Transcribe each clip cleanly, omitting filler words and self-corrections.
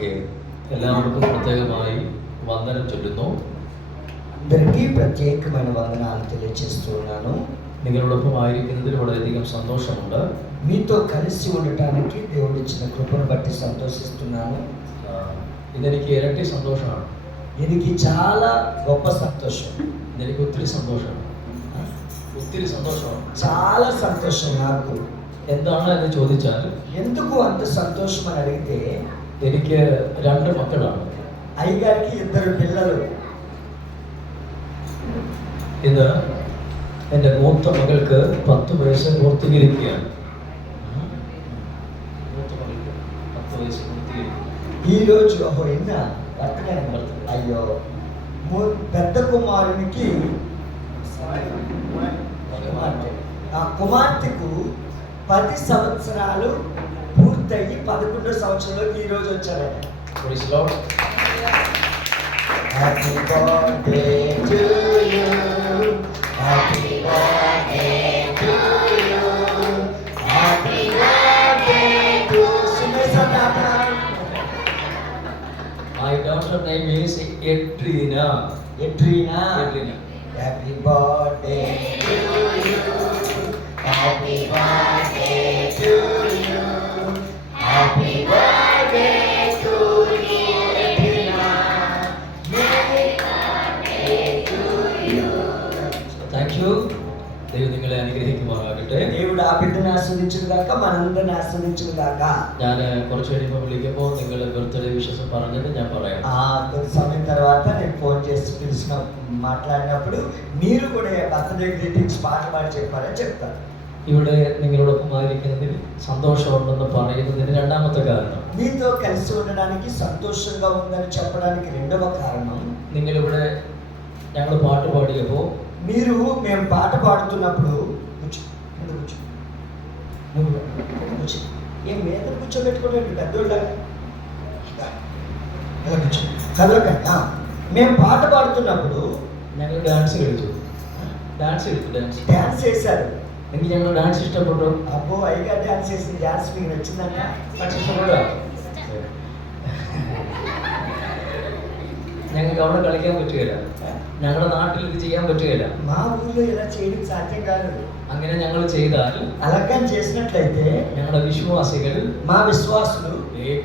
Okay, എല്ലാവർക്കും പ്രത്യേകമായി వందనం చొల్లును. అందరికీ ప్రత్యేకమైన వందనాలు తెలియజేస్తున్నాను. നിങ്ങളോടൊപ്പം ആയിരിക്കുന്നതിൽ വളരെയധികം സന്തോഷമുണ്ട്. మీతో కలిసి ఉండటానికి దేవుడు ఇచ్చిన కృపను బట్టి సంతోషిస్తున్నాను. ഇതെനിക്ക് ഇരട്ടി സന്തോഷമാണ്. എനിക്ക് చాలా గొప్ప సంతోషం. ഇതെനിക്ക് ഒത്തിരി സന്തോഷമാണ്. ഒത്തിരി സന്തോഷമാണ്. చాలా సంతోషం నాకు. എന്താണ് എന്ന് ചോദിച്ചാൽ ఎందుకు అంత సంతోషం అని అడిగితే, എനിക്ക് 2 മക്കളാണ്. అయ్యగారికి 2 పిల్లలు. ഇത് എൻ്റെ മൂത്ത മകൾക്ക് 10 വയസ്സ് പൂർത്തീകരിക്കുകയാണ്. മൂത്ത മകൾക്ക് 10 വയസ്സ് പൂർത്തീകരിക്കും. ఈరోజు ఎన్న బర్త్డే అయ్యో పెద్ద కుమారునికి ఆ కుమార్తెకు 10 సంవత్సరాలు పూర్తయి 11వ సంవత్సరంలోకి ఈరోజు వచ్చారు. Praise the Lord. Happy birthday to you. Happy birthday to you. Happy birthday to Sumesh. My daughter name is Edrina. Edrina. Edrina. Happy birthday to you. Happy birthday to you. Happy birthday to you, Edrina. Happy birthday to you. Thank you. ദൈവം നിങ്ങളെ അനുഗ്രഹിക്കുമാറാകട്ടെ. దేవుడు ఆ బిడ్డను ఆశీర్వదించుగాక, మనందరిని ఆశీర్వదించుగాక. ഞാൻ കുറച്ച് കഴിയുമ്പോൾ വിളിക്കുമ്പോൾ നിങ്ങൾ ബർത്ത്ഡേ വിഷസ് പറഞ്ഞത് ഞാൻ പറയാം. కొద్ది సమయం తర్వాత నేను ఫోన్ చేసి పిలిచిన మాట్లాడినప్పుడు మీరు కూడా బర్త్డే గ్రీటింగ్స్ పాట పాడి చెప్పారని చెప్తారు. ഇവിടെ നിങ്ങളോടൊപ്പം ആയിരിക്കുന്നതിൽ സന്തോഷമുണ്ടെന്ന് പറയുന്നതിന് 2ാമത്തെ കാരണം, మీతో కలిసి ఉండడానికి సంతోషంగా ఉందని చెప్పడానికి 2వ కారణం, നിങ്ങളിവിടെ ഞങ്ങൾ പാട്ട് പാടിയപ്പോൾ మీరు మేము పాట పాడుతున్నప్పుడు కూర్చో, కింద కూర్చో, నువ్వు కూర్చో, ఏం మీద కూర్చోబెట్టుకోండి పెద్దోళ్ళగా ఇలా కూర్చో కదలకండి. మేము పాట పాడుతున్నప్పుడు ഞങ്ങൾ ഡാൻസ് കളിച്ചു. ഡാൻസ് చేశారు. എനിക്ക് ഞങ്ങൾ ഡാൻസ് ഇഷ്ടപ്പെട്ടു. అబ్బో అయ్యగా డాన్స్ చేసిన డాన్స్ మీకు నచ్చిందంట? പക്ഷെ ഇഷ്ടപ്പെട്ടോ? ഞങ്ങൾക്ക് അവിടെ കളിക്കാൻ പറ്റുകയില്ല. ഞങ്ങളുടെ നാട്ടിൽ ഇത് ചെയ്യാൻ പറ്റുകയില്ല. మా ఊళ్ళో ఇలా చేయడం సాధ్యం కాదు. അങ്ങനെ ഞങ്ങൾ ചെയ്താൽ, అలాగా చేసినట్లయితే ഞങ്ങളുടെ വിശ്വാസികൾ, మా విశ్వాసులు,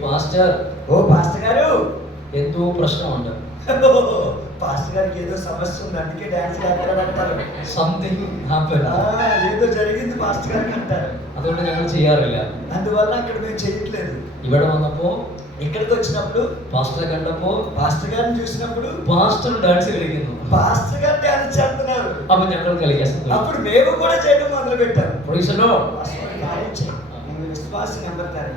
പാസ്റ്റർ, ఓ పాస్టర్ గారు എന്തോ പ്രശ്നമുണ്ട്, పాస్టర్ గారికి ఏదో సమస్య ఉంది అందుకే డాన్స్ చేస్తారంటారు. సంథింగ్ హ్యాపెన్, ఏదో జరిగింది పాస్టర్ గారికి అంటారు. അതുകൊണ്ട് ഞങ്ങൾ ചെയ്യാറില്ല. అందువల్ల అక్కడ మేము చేయట్లేదు. ഇവിടെ വന്നപ്പോ, ఇక్కడికి వచ్చినప్పుడు, പാസ്റ്ററെ കണ്ടപ്പോ, పాస్టర్ గారిని చూసినప్పుడు പാസ്റ്റർ ഡാൻസ് കളിക്കുന്നു, పాస్టర్ గారు డాన్స్ చేస్తున్నారు. അപ്പൊ ഞങ്ങൾ കളിക്കാൻ ശ്രമിച്ചു. అప్పుడు మేము కూడా చేయడం మొదలు పెట్టాం. Praise the Lord. നിങ്ങൾ విశ్వాసం నమ్ముతారు.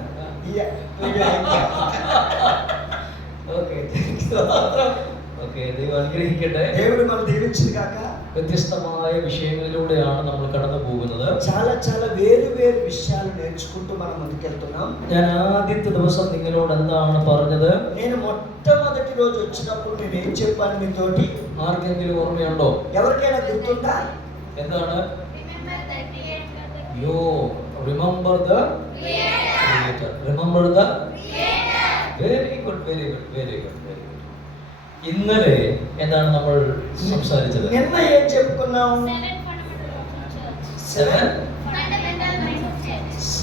ഓക്കെ, ദൈവം അനുഗ്രഹിക്കട്ടെ. దేవుడు మనం దీవించింది కాక. വ്യത്യസ്തമായ വിഷയങ്ങളിലൂടെയാണ് നമ്മൾ കടന്നു പോകുന്നത്. చాలా చాలా వేరు వేరు విషయాలు నేర్చుకుంటూ మనం ముందుకెళ్తున్నాం. ഞാൻ ആദ്യത്തെ ദിവസം നിങ്ങളോട് എന്താണ് പറഞ്ഞത്? నేను మొట్టమొదటి రోజు వచ్చినప్పుడు నేను ఏం చెప్పాను మీతోటి? ആർക്കെങ്കിലും ഓർമ്മയുണ്ടോ? ఎవరికైనా గుర్తుందా? എന്താണ്? യോ, remember the creator. Remember the very good, very good, very good, very good. ഇന്നലെ എന്താണ് നമ്മൾ സംസാരിച്ചത്? నిన్న ఏం చెప్పుకున్నాం?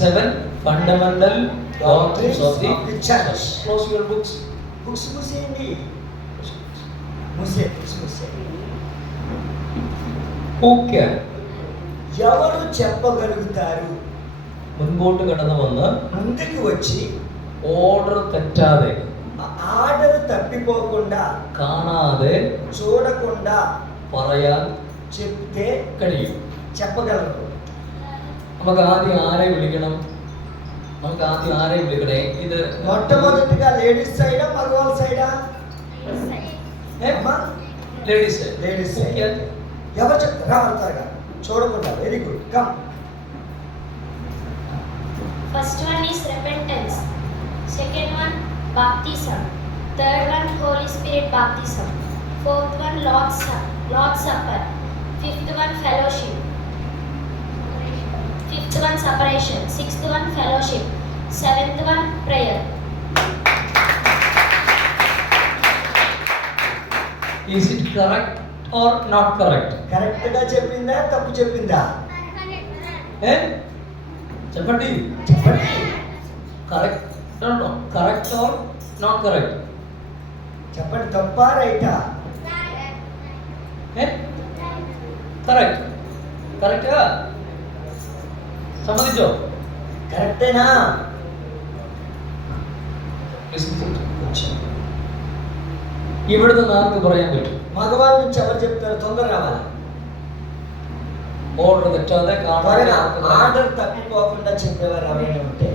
7 fundamental doctrines of the church. Close your books. Books మూసేయండి. మూసేయండి. Who can? ఎవరు చెప్పగలుగుతారు? മുൻപോട്ട് കടന്നു വന്ന് ముందుకు వచ్చి ഓർഡർ തെറ്റാതെ, ఆర్డర్ తప్పిపోకుండా, കാണാതെ, చూడకుండా പറയാൻ చెప్తే കഴിയും. చెప్పగలరు. നമുക്ക് ആദ്യം ആരെ വിളിക്കണം? ഇത് మొట్టమొదటిగా లేడీస్ సైడా మగవాళ్ళ సైడా? లేడీస్. Ladies side. ఎవరు చెప్తారా? త్వరగా చూడకుండా. Very good, come. First one is repentance. Second one baptism. Third one Holy Spirit baptism. Fourth one Lord's Supper. Fifth one fellowship. Fifth one separation. Sixth one fellowship. Seventh one prayer. Correct or not correct? కరెక్ట్గా చెప్పిందా తప్పు చెప్పిందా? ఏ చెప్పండి. చెప్పండి. Correct correct or not correct? చెప్పండి, తప్పా రైటా? Correct. కరెక్టా? సమ్మతించో. కరెక్టేనా? ഇവിടുന്ന് ആർക്ക് പറയാൻ പറ്റും? మగవాళ్ళ నుంచి ఎవరు చెప్తారు? తొందర రావాలి. ഓർഡർ തെറ്റാതെ త్వరగా ఆర్డర్ తప్పిపోకుండా చెప్పేవారు ఎవరైనా ఉంటే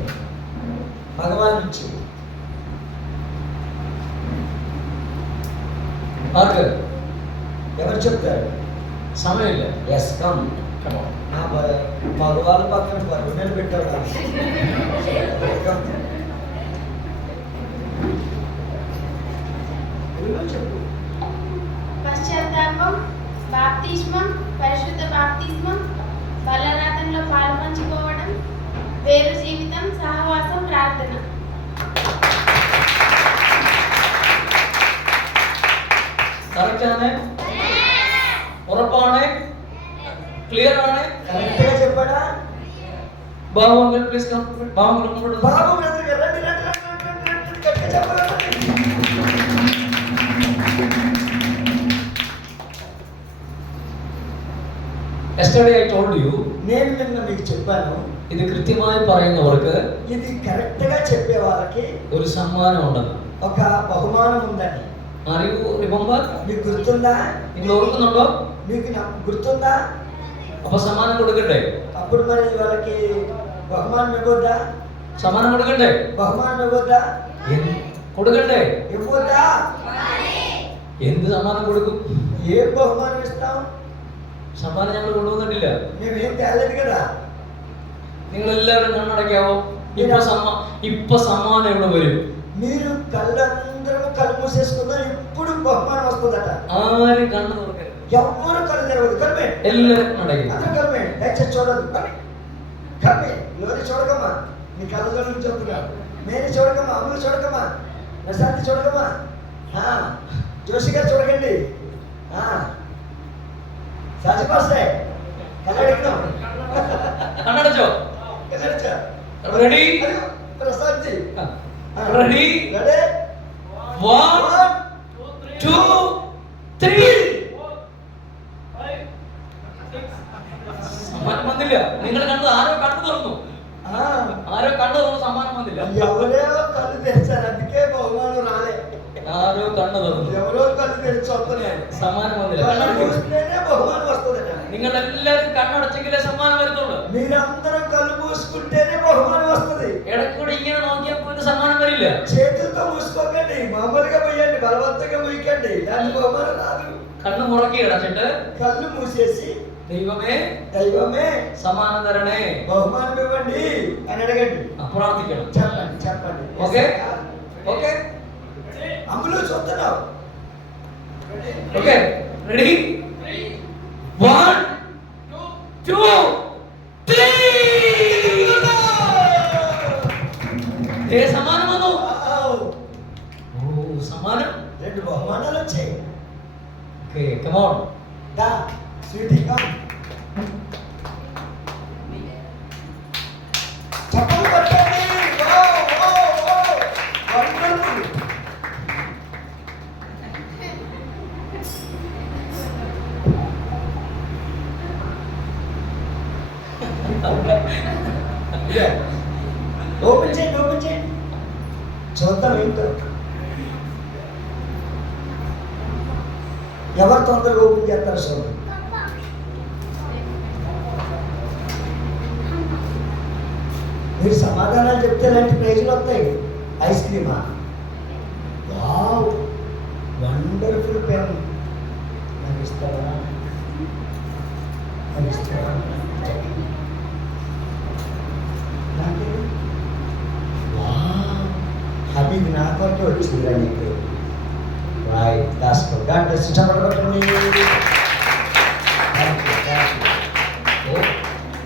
మగవాళ్ళ నుంచి ആർക്ക് ఎవరు చెప్తారు? സമയമില്ല. Yes come. నా మగవాళ్ళ పక్కన పరుగునలు పెట్టారు. చెప్పు. పశ్చాత్తాపం, బాప్తిస్మం, పరిశుద్ధ బాప్తిస్మం, బలరాతంలో పాల్పంచుకోవడం, వేరు జీవితం, సహవాసం, ప్రార్థన. കറക്റ്റാണ്? ഉറപ്പാണ്? ക്ലിയർ ആണ്? కరెక్ట్గా చెప్పాడా? Babu uncle please come. Babu uncle Babu brother గారు రండి రండి రండి రండి రండి గట్టిగా చెప్పాలి. yesterday I told you, నేను నిన్న మీకు చెప్పాను, ഇത് കൃത്യമായി പറയുന്നവർക്ക് ఇది కరెక్ట్గా చెప్పే వాళ్ళకి ഒരു സമ്മാനം ഉണ്ടെന്ന്. ఒక బహుమానం ఉందని. Are you remember? మీకు గుర్తుందా? നിങ്ങൾ ഓർക്കുന്നുണ്ടോ? మీకు గుర్తుందా? അപ്പൊ സമ്മാനം കൊടുക്കണ്ടേ? అప్పుడు మరి వాళ్ళకి బహుమానం ఇవ్వద్దా? സമ്മാനം കൊടുക്കണ്ടേ? బహుమానం ఇవ్వద్దా? കൊടുക്കണ്ടേ? ఇవ్వద్దా? എന്ത് സമ്മാനം കൊടുക്കും? ఏం బహుమానం ఇస్తాం? സമ്മാനം ഞങ്ങൾ കൊണ്ടുവന്നിട്ടില്ല. మేమేం తేలేదు కదా. നിങ്ങൾ എല്ലാവരും കണ്ണടയ്ക്കാവോ? ഇപ്പൊ സമ്മാനം ഇവിടെ വരും. మీరు కళ్ళందరూ కళ్ళు మూసేసుకుందాం, ఇప్పుడు బహుమానం వస్తుందట. ആരും കണ്ണു തുറക്കരുത്. ఎవరు కళ్ళు తెరవదు. కలిపే എല്ലാവരും കണ്ണടയ്ക്കും. అందరూ కలిపే. దయచేసి చూడదు. కలిపే ఎవరు చూడకమ్మా. నీ కళ్ళలో నుంచి చెప్తున్నా. మేరీ చూడకమ్మా, అమ్ములు చూడకమ్మా, ప్రశాంతి చూడకమ్మా, జోషి గారు చూడకండి. సాజిపాస్తే కళ్ళడిగినాం. കണ്ണടച്ചോ? కళ్ళడిచా. రెడీ? ప్రశాంతి రెడీ? రెడీ? 1 2 3. സമ്മാനം വന്നില്ല. നിങ്ങൾ കണ്ടത് ആരോ കണ്ണു തുറന്നു. ആരോ കണ്ണു തുറന്നു, സമ്മാനം വന്നില്ല. ఎవరో కళ్ళు తెరిచారు, అందుకే బహుమానం రాలే. ആരോ കണ്ണു തുറന്നു, ఎవరో కళ్ళు తెరిచి వస్తున్నాయి. സമ്മാനം വന്നില്ല. కళ్ళు మూసుకుంటేనే బహుమానం వస్తుందట. നിങ്ങൾ എല്ലാവരും കണ്ണടച്ചെങ്കിലേ സമ്മാനം വരത്തുള്ളൂ. మీరందరూ కళ్ళు మూసుకుంటేనే బహుమానం వస్తుంది. ഇടയ്ക്കൂടെ ഇങ്ങനെ നോക്കിയപ്പോൾ ഒരു സമ്മാനം വരില്ല. చేతులతో మూసుకోకండి, మామూలుగా పోయండి, బలవంతంగా మూయకండి, దాని బహుమానం రాదు. കണ്ണു മുറക്കി അടച്ചിട്ട് కళ్ళు మూసేసి ദൈവമേ దైవమే സമ്മാനം തരണേ, బహుమానం ఇవ్వండి అని అడగండి. പ്രാർത്ഥിക്കണം. చెప్పండి చెప్పండి. ఓకే ఓకే అమ్ములు చూస్తున్నావు. Okay ready? 1 2 3. ఏ సమానం అను? ఓ సమానం. 2 బహుమానాలు వచ్చాయి. Okay come on. దా స్వీటీ కమ్. చప్పలు కొట్టండి. ఓ ఓ ఓ వండర్ఫుల్. ఓపెన్ చేయండి, ఓపెన్ చేయండి, చూద్దాం ఏంటో. ఎవరు తొందరగా ఓపెన్ చేస్తారో చూడండి. మీరు సమాధానాలు చెప్తే ఇలాంటి ప్రైజులు వస్తాయి. ఐస్ క్రీమా? Wow, wonderful pen. నాకు ఇస్తారా? నాకు ఇస్తారా? హ్యాపీది నా కొరకే వచ్చిందిరా నీకు. రైట్, దాసుకో. God bless you. చెప్పండి.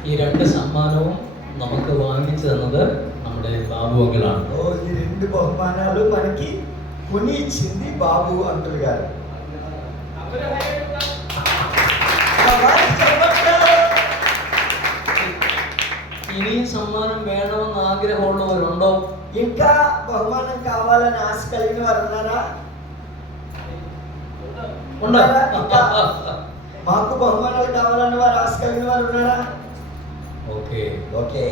ഈ രണ്ട് സമ്മാനവും നമുക്ക് വാങ്ങിച്ചു തന്നത് നമ്മുടെ ബാബു അങ്കിളാണ്. ఓ, ఈ 2 బహుమానాలు మనకి కొని ఇచ్చింది బాబు అంకుల్ గారు. ഇനിയും സമ്മാനം വേണമെന്ന് ആഗ്രഹമുള്ളവരുണ്ടോ? ఇంకా బహుమానం కావాలని ఆశ కలిగిన వారు ఉన్నారా? ఉన్నారా? ఇంకా మాకు బహుమానాలు కావాలన్న వారు ఆశ కలిగిన వారు ఉన్నారా? ഓക്കെ ఓకే,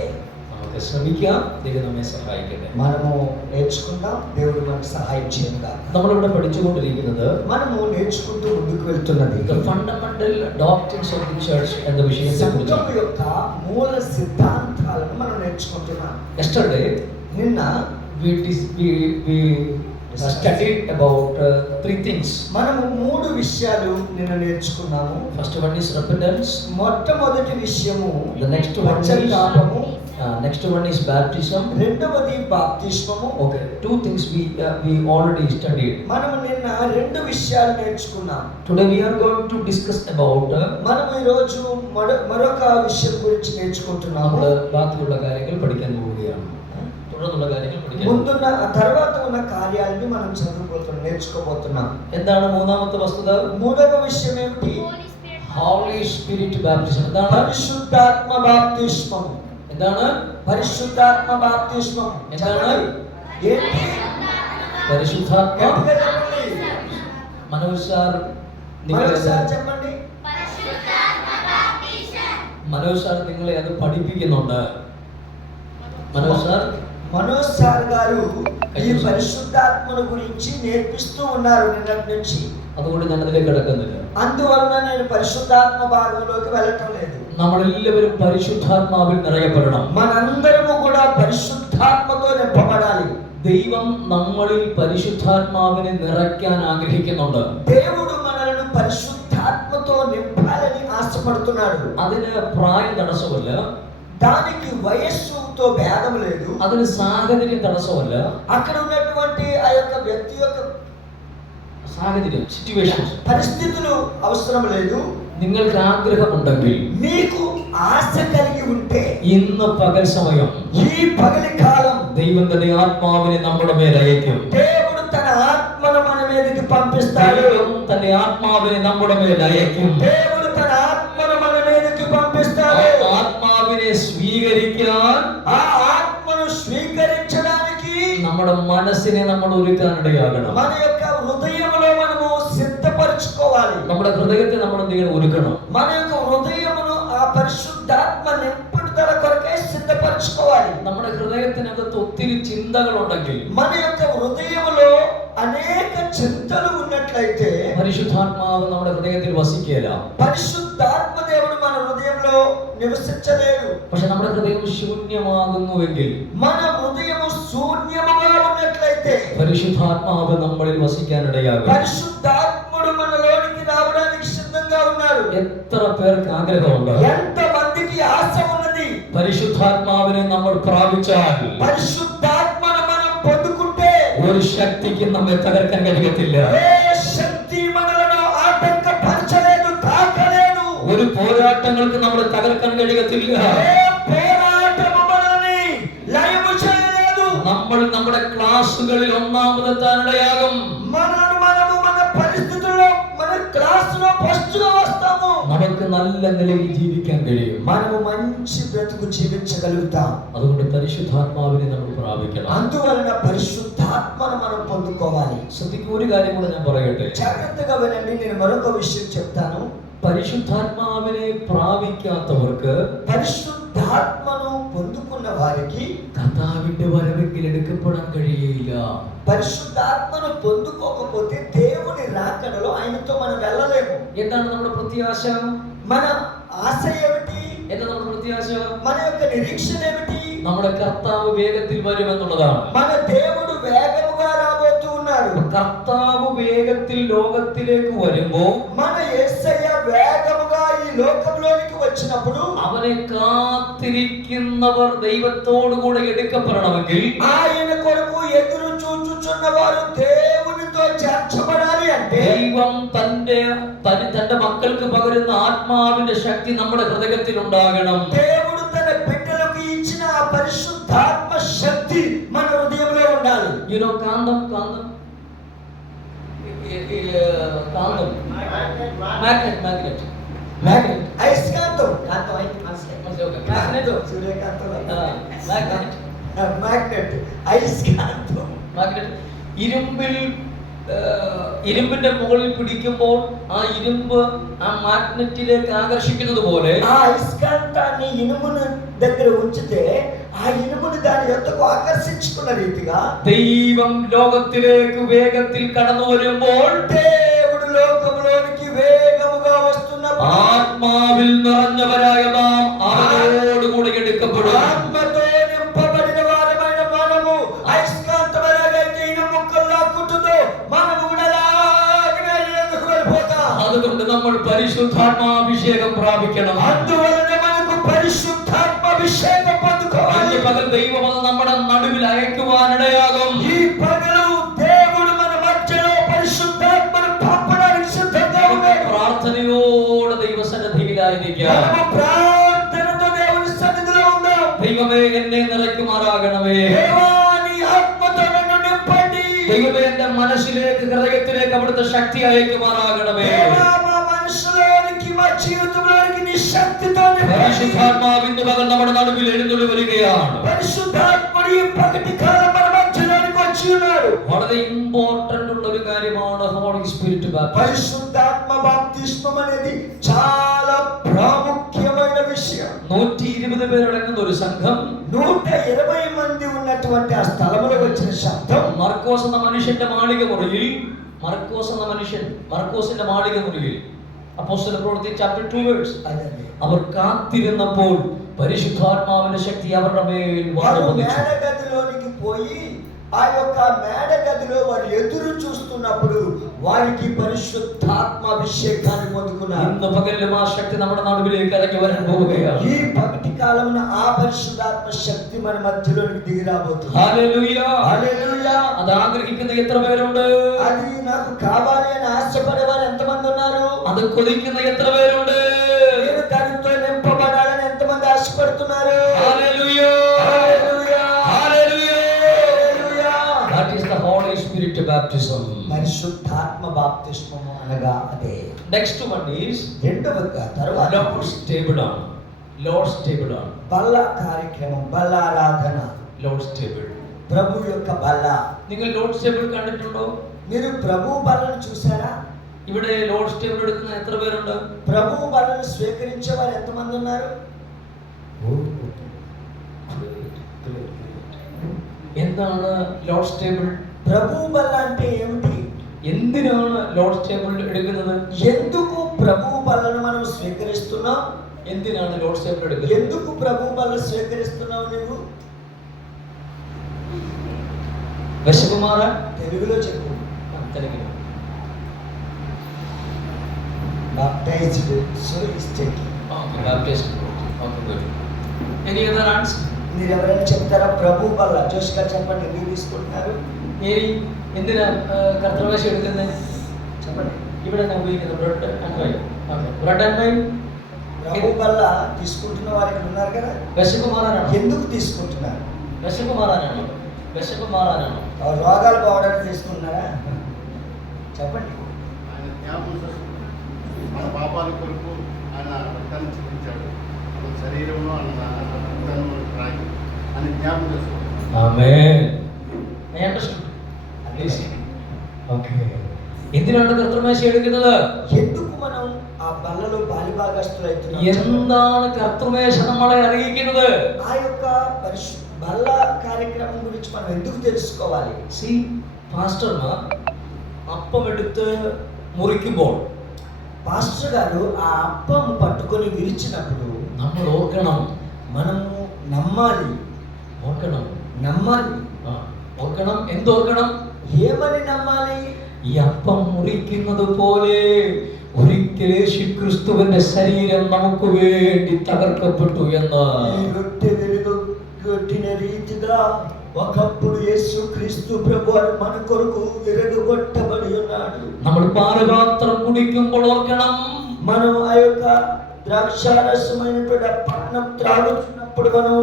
നമുക്ക് ശ്രമിക്കാം. ദൈവം നമ്മെ സഹായിക്കട്ടെ. మనము నేర్చుకుందాం, దేవుడు మనకు సహాయం చేయనుగా. നമ്മളിവിടെ പഠിച്ചുകൊണ്ടിരിക്കുന്നത് మనము నేర్చుకుంటూ ముందుకు వెళ్తున్నది the fundamental doctrines of the church എന്ന വിഷയത്തെ సంఘం കുറിച്ചാണ്. యొక్క మూల సిద్ధాంతాలను మనం నేర్చుకుంటున్నాం. Yesterday నిన్న we studied about three things. మనము మూడు విషయాలు నిన్న నేర్చుకున్నాము. First one is repentance. మొట్టమొదటి విషయము The next one is పశ్చాత్తాపము. next one is baptism. రెండవది బాప్తిస్మము. Okay, two things we already studied. మనము నిన్న రెండు విషయాలు నేర్చుకున్నాం. Today we are going to discuss about మనం ఈ రోజు మరొక విషయం గురించి నేర్చుకుంటున్నాము. നമ്മൾ ബാക്കിയുള്ള കാര്യങ്ങൾ പഠിക്കാൻ പോവുകയാണ്. തുടർന്നുള്ള കാര്യങ്ങൾ പഠിക്കാൻ. ముందున్న తర్వాత ఉన్న కార్యాలను మనం నేర్చుకోబోతున్నాం. എന്താണ് മൂന്നാമത്തെ വസ്തുത? మూడవ విషయం ఏమిటి? Holy Spirit baptism. എന്താണ്? పరిశుద్ధాత్మ బాప్తిస్మం. എന്താണ്? పరిశుద్ధాత్మ బాప్తిస్మం. എന്താണ്? ఏంటి? പരിശുദ്ധാത്മ. గట్టిగా చెప్పండి. മനോജ് സാർ మరోసారి చెప్పండి. മനോജ് സാർ നിങ്ങളെ അത് പഠിപ്പിക്കുന്നുണ്ട്. మనోజ్ సార్ గారు ఈ పరిశుద్ధాత్మను గురించి నేర్పిస్తూ ఉన్నారు నిన్నటి నుంచి. അതുകൊണ്ട് ഞാൻ അതിലേക്ക് കടക്കുന്നില്ല. అందువలన నేను పరిశుద్ధాత్మ భాగంలోకి వెళ్ళటం లేదు. നമ്മളെല്ലാവരും പരിശുദ്ധാത്മാവിൽ നിറയപ്പെടണം. మనందరము కూడా పరిశుద్ధాత్మతో నింపబడాలి. ദൈവം നമ്മളിൽ പരിശുദ്ധാത്മാവിനെ നിറയ്ക്കാൻ ആഗ്രഹിക്കുന്നുണ്ട്. దేవుడు మనలను పరిశుద్ధాత్మతో నింపాలని ఆశపడుతున్నాడు. അതിന് പ്രായ തടസ്സമല്ല, దానికి వయస్సుతో భేదం లేదు, അതിന് സാഹചര്യം തടസ്സമല്ല. అక్కడ ఉన్నటువంటి ఆ యొక్క వ్యక్తి యొక్క സാഹചര്യം സിറ്റുവേഷൻസ് పరిస్థితులు అవసరం లేదు. നിങ്ങൾക്ക് ആഗ്രഹമുണ്ടെങ്കിൽ, మీకు ఆశ కలిగి ఉంటే ഇന്ന് പകൽ സമയം ఈ పగలి కాలం ദൈവം തന്റെ ആത്മാവിനെ നമ്മുടെ മേൽ അയക്കും. దేవుడు తన ఆత్మను మన మీదకి పంపిస్తాడు. ദൈവം തന്റെ ആത്മാവിനെ നമ്മുടെ മേൽ അയക്കും. దేవుడు తన ఆత్మను మన మీదకి పంపిస్తాడు. ആ ആത്മാവിനെ സ്വീകരിക്കാൻ, ఆ ఆత్మను స్వీకరించడానికి നമ്മുടെ മനസ്സിനെ നമ്മൾ ഒരുക്കാനിടയാകണം. మన యొక్క హృదయములో మనము సిద్ధపరచుకోవాలి. നമ്മുടെ ഹൃദയത്തെ നമ്മൾ എന്തെങ്കിലും ഒരുക്കണം. మన యొక్క హృదయమును ఆ పరిశుద్ధాత్మ నింపుదల కొరకే సిద్ధపరచుకోవాలి. നമ്മുടെ ഹൃദയത്തിനകത്ത് ഒത്തിരി ചിന്തകളുണ്ടെങ്കിൽ, మన యొక్క హృదయములో అనేక చింతలు ఉన్నట్లయితే പരിശുദ്ധാത്മാവ് നമ്മുടെ ഹൃദയത്തിൽ വസിക്കുകയില്ല. పరిశుద్ధాత్మ దేవుడు మన హృదయంలో నివసించలేడు. പക്ഷെ നമ്മുടെ ഹൃദയം ശൂന്യമാകുന്നുവെങ്കിൽ, మన హృదయము శూన్యముగా ఉన్నట్లయితే പരിശുദ്ധാത്മാവ് നമ്മളിൽ വസിക്കാനിടയാകും. పరిశుద్ధాత్ముడు మనలోనికి రావడానికి సిద్ధంగా ఉన్నాడు. എത്ര പേർക്ക് ആഗ്രഹമുണ്ട്? ఎంత మందికి ఆశ ఉన్నది? പരിശുദ്ധാത്മാവിനെ നമ്മൾ പ്രാപിച്ചാൽ, పరిశుద్ధాత్మను మనం పొందుకుంటే ഒരു ശക്തിക്ക് നമ്മെ തകർക്കാൻ കഴിയത്തില്ല. ఏ శక్తి మనలను ఆటంకపరచలేదు, తాకలేదు. ഒരു പോരാട്ടങ്ങൾക്ക് നമ്മളെ തകർക്കാൻ കഴിയത്തില്ല. ఏ పోరాటము మనల్ని లయము చేయలేదు. നമ്മൾ നമ്മുടെ ക്ലാസുകളിൽ ഒന്നാമതെത്താനിടയാകും. మనము మన పరిస్థితుల్లో మన క్లాసులో ఫస్ట్ గా వస్తాము. നമുക്ക് നല്ല നിലയിൽ ജീവിക്കാൻ കഴിയും. మనము మంచి బ్రతుకు జీవించగలుగుతాం. അതുകൊണ്ട് പരിശുദ്ധാത്മാവിനെ നമ്മൾ പ്രാപിക്കണം. అందువలన పరిశుద్ధాత్మను మనం పొందుకోవాలి. ശ്രദ്ധിക്കൂ, ഒരു കാര്യം കൂടെ ഞാൻ പറയട്ടെ. జాగ్రత్తగా వినండి, నేను మరొక విషయం చెప్తాను. പരിശുദ്ധാത്മാവിനെ പ്രാപിക്കാത്തവർക്ക്, పరిశుద్ధాత్మను పొందుకున్న వారికి കർത്താവിന്റെ വരവെങ്കിൽ എടുക്കപ്പെടാൻ കഴിയില്ല. పరిశుద్ధాత్మను పొందుకోకపోతే దేవుని రాకడలో ఆయనతో మనం వెళ్ళలేము. എന്താണ് നമ്മുടെ പ്രത്യാശ? మన ఆశ ఏమిటి? എന്താ നമ്മുടെ പ്രത്യാശ? మన యొక్క నిరీక్షణ ఏమిటి? നമ്മുടെ కర్ത്താവ് വേഗത്തിൽ വരുമെന്നുള്ളതാണ്. మన దేవుడు వేగముగా రాబోతూ ఉన్నాడు. കർത്താവ് വേഗത്തിൽ ലോകത്തിലേക്ക് വരുമ്പോൾ, మన యేసయ్య వేగముగా ఈ లోకంలోనికి వచ్చినప్పుడు അവനെ കാത്തിരിക്കുന്നവർ ദൈവത്തോടു കൂടെ എടുക്കപ്പെടണമെങ്കിൽ, ఆయన కొరకు ఎదురు చూచుచున్న వారు దేవునితో చేర్చబడాలి అంటే ദൈവം തന്റെ മക്കൾക്ക് പകരുന്ന ആത്മാവിന്റെ ശക്തി നമ്മുടെ ഹൃദയത്തിൽ ഉണ്ടാകണം. దేవుడు తన బిడ్డలకు ఇచ్చిన ఆ పరిశుద్ధాత్మ శక్తి మన హృదయంలో ఉండాలి. കാന്തം കാന്തം, മാഗ്നറ്റ്. అయస్కాంతం కాంతం అయితే మనసులే మాగ్నెట్, సూర్యకాంతం മാഗ്നറ്റ്, మ్యాగ్నెట్ అయస్కాంతం മാഗ്നറ്റ്. ഇരുമ്പിന്റെ മുകളിൽ പിടിക്കുമ്പോൾ ആ ഇരുമ്പ് ആ മാഗ്നറ്റിലേക്ക് ആകർഷിക്കുന്നത് പോലെ ఆ అయస్కాంతాన్ని ఇనుమును దగ్గర ఉంచితే ఆ ఇనుమును దాని యొద్దకు ఆకర్షించుకున్న రీతిగా ദൈവം ലോകത്തിലേക്ക് വേഗത്തിൽ കടന്നു വരുമ്പോൾ దేవుడు లోకములోనికి వేగముగా వస్తున్నప్పుడు ആത്മാവിൽ നിറഞ്ഞവരായ നാം അവനോട് കൂടെ എടുക്കപ്പെടും. ఆత్మతో నింపబడిన వారమైన మనము అయస్కాంతమైనగైతే ఇనుము ముక్కలు లాక్కుంటుందో మనము కూడా అలాగనే ఎదుగు వెళ్ళిపోతాం. അതുകൊണ്ട് നമ്മൾ പരിശുദ്ധാത്മാഭിഷേകം പ്രാപിക്കണം. అందువలన మనకు పరిశుద్ధాత్మ అభిషేకం పొందుకోవాలి. ഇന്ന് പകൽ ദൈവം അത് നമ്മുടെ നടുവിൽ അയക്കുവാനിടയാകും. ఈ పగలు దేవుడు మన మధ్యలో పరిశుద్ధాత్మను పంపడానికి సిద్ధంగా ఉన్నాడు. പ്രാർത്ഥനയോടെ ദൈവസന്നിധിയിലായിരിക്കാം. మనము ప్రార్థనతో దేవుని సన్నిధిలో ఉందాం. ദൈവമേ എന്നെ നിറയ്ക്കുമാറാകണമേ. దేవా నీ ఆత్మతో నన్ను నింపండి. ദൈവമേ എന്റെ മനസ്സിലേക്ക് ഹൃദയത്തിലേക്ക് അവിടുത്തെ ശക്തി അയക്കുമാറാകണമേ. దేవా మా మనసులోనికి మా జీవితంలోనికి నీ శక్తితో నింపండి. പരിശുദ്ധാത്മാവ് ഇന്ന് പകൽ നമ്മുടെ നടുവിൽ എഴുന്നള്ളി വരികയാണ്. పరిశుద్ధాత్ముడు ఈ పగటి కాలం మన మధ్యలోనికి వచ్చి ఉన్నాడు. വളരെ ഇമ്പോർട്ടന്റ് ഉള്ള ഒരു കാര്യമാണ് ഹോളി സ്പിരിറ്റ് ബാപ്റ്റിസം. పరిశుద్ధాత్మ బాప్తిస్మం అనేది చాలా ప్రాముఖ్యమైన విషయం. 120 പേരടങ്ങുന്ന ഒരു സംഘം 120 మంది ఉన్నటువంటి ఆ స్థలములో వచ్చిన శబ్దం മർക്കോസ് എന്ന മനുഷ്യന്റെ മാളിക മുറിയിൽ മർക്കോസിന്റെ മാളിക മുറിയിൽ അപ്പോസ്തല പ്രവൃത്തി ചാപ്റ്റർ 2 വേഴ്സ് అదండి. അവർ കാത്തിരുന്നപ്പോൾ പരിശുദ്ധാത്മാവിന്റെ ശക്തി അവരുടെ മേൽ వారు വന്നു. మేడగదిలోనికి పోయి ఆ యొక్క మేడగదిలో వారు ఎదురు చూస్తున్నప్పుడు వారికి పరిశుద్ధాత్మ అభిషేకాన్ని పొందుకున్నారు. ഇന്ന് പകലും ആ ശക്തി നമ്മുടെ നടുവിലേക്ക് ഇറങ്ങി വരാൻ പോവുകയാണ്. ఈ పగటి కాలమున ఆ పరిశుద్ధాత్మ శక్తి మన మధ్యలోనికి దిగి రాబోతుంది. ഹല്ലേലൂയ. హల్లెలూయా. അത് ആഗ്രഹിക്കുന്ന എത്ര പേരുണ്ട്? అది నాకు కావాలి అని ఆశపడే వారు ఎంతమంది ఉన్నారు? അത് കൊതിക്കുന്ന എത്ര പേരുണ്ട്? నేను దానితో నింపబడాలని ఎంతమంది ఆశపడుతున్నారు? Hallelujah. Hallelujah. Hallelujah. Hallelujah. That is the Holy Spirit baptism. పరిశుద్ధాత్మ బాప్తిస్మము అనగా అదే. Next one is రెండవగా తర్వాత Lord's table on. Lord's table on. బల్ల కార్యక్రమం, బల్ల ఆరాధన, Lord's table. ప్రభు యొక్క బల్ల. നിങ്ങൾ Lord's table കണ്ടിട്ടുണ്ടോ? మీరు ప్రభు బల్లను చూసారా? ഇവിടെ Lord's table എടുക്കുന്ന എത്ര പേരുണ്ട്? ప్రభు బల్లను స్వీకరించే వారు ఎంతమంది ఉన్నారు? എന്താണ് Lord's table? ప్రభు బల్ల అంటే ఏమిటి? എന്തിനാണ് Lord's table എടുക്കുന്നത്? ఎందుకు ప్రభు బల్లను మనం స్వీకరిస్తున్నాం? എന്തിനാണ് Lord's table എടുക്കുന്നത്? ఎందుకు ప్రభు బల్ల స్వీకరిస్తున్నావు నువ్వు? വിശക്കുമാറാൻ తెలుగులో చెప్పు. തെലുങ്കിലോ? Baptized, so is taking. Okay, baptized. Okay, good. Any other answer? మీరు ఎవరైనా చెప్తారా? ప్రభు బల్ల జోష్ గారు చెప్పండి, ఎందుకు తీసుకుంటున్నారు ഏരി എന്തിനാ കർത്തൃവേഷം എടുക്കുന്നത്? చెప్పండి. ഇവിടെ ഉപയോഗിക്കുന്നത് bread and wine. Bread and wine ప్రభు బల్ల తీసుకుంటున్న వారు ఇక్కడ ఉన్నారు కదా, വിശപ്പ് മാറാനാണോ? ఎందుకు తీసుకుంటున్నారు? വിശപ്പ് മാറാനാണോ? വിശപ്പ് മാറാനാണോ? రోగాలు పోవడానికి తీసుకుంటున్నారా? చెప్పండి. ఆయన జ్ఞాపకం చేసుకుంటాడు. మన పాపాల కొరకు ఆయన రక్తాన్ని చూపించాడు. మన శరీరంలో ఆయన రక్తాన్ని మనం త్రాగి అని జ్ఞాపకం చేసుకుంటాడు. ആമേൻ. I understood. Okay. എന്തിനാണ് കർത്തൃമേശ എടുക്കുന്നത്? ఎందుకు మనం ఆ బల్లలో పాలిభాగస్తులు అవుతున్నాం? എന്താണ് കർത്തൃമേശ നമ്മളെ അറിയിക്കുന്നത്? ఆ యొక్క బల్ల కార్యక్రమం గురించి మనం ఎందుకు తెలుసుకోవాలి? See, പാസ്റ്റർമാർ അപ്പം എടുത്ത് മുറിക്കുമ്പോൾ పాస్టర్ గారు ఆ అప్పం పట్టుకొని విరిచినప్పుడు നമ്മൾ ഓർക്കണം, మనము నమ్మాలి. ഓർക്കണം, నమ్మాలి. ഓർക്കണം. എന്തോർക്കണം? ఏమని నమ్మాలి? ഈ അപ്പം മുറിക്കുന്നത് പോലെ ഒരിക്കൽ യേശുക്രിസ്തുവിന്റെ ശരീരം നമുക്ക് വേണ്ടി തകർക്കപ്പെട്ടു എന്ന്. ఈ రొట్టె విరగొట్టిన రీతిగా ఒకప్పుడు యేసుక్రీస్తు ప్రభువు మన కొరకు విరగొట్టబడి ఉన్నాడు. നമ്മൾ പാനപാത്രം കുടിക്കുമ്പോൾ ഓർക്കണം, మనం ఆ యొక్క ద్రాక్షారసమైనటువంటి పానం త్రాగుతున్నప్పుడు చచ్చినప్పుడు మనం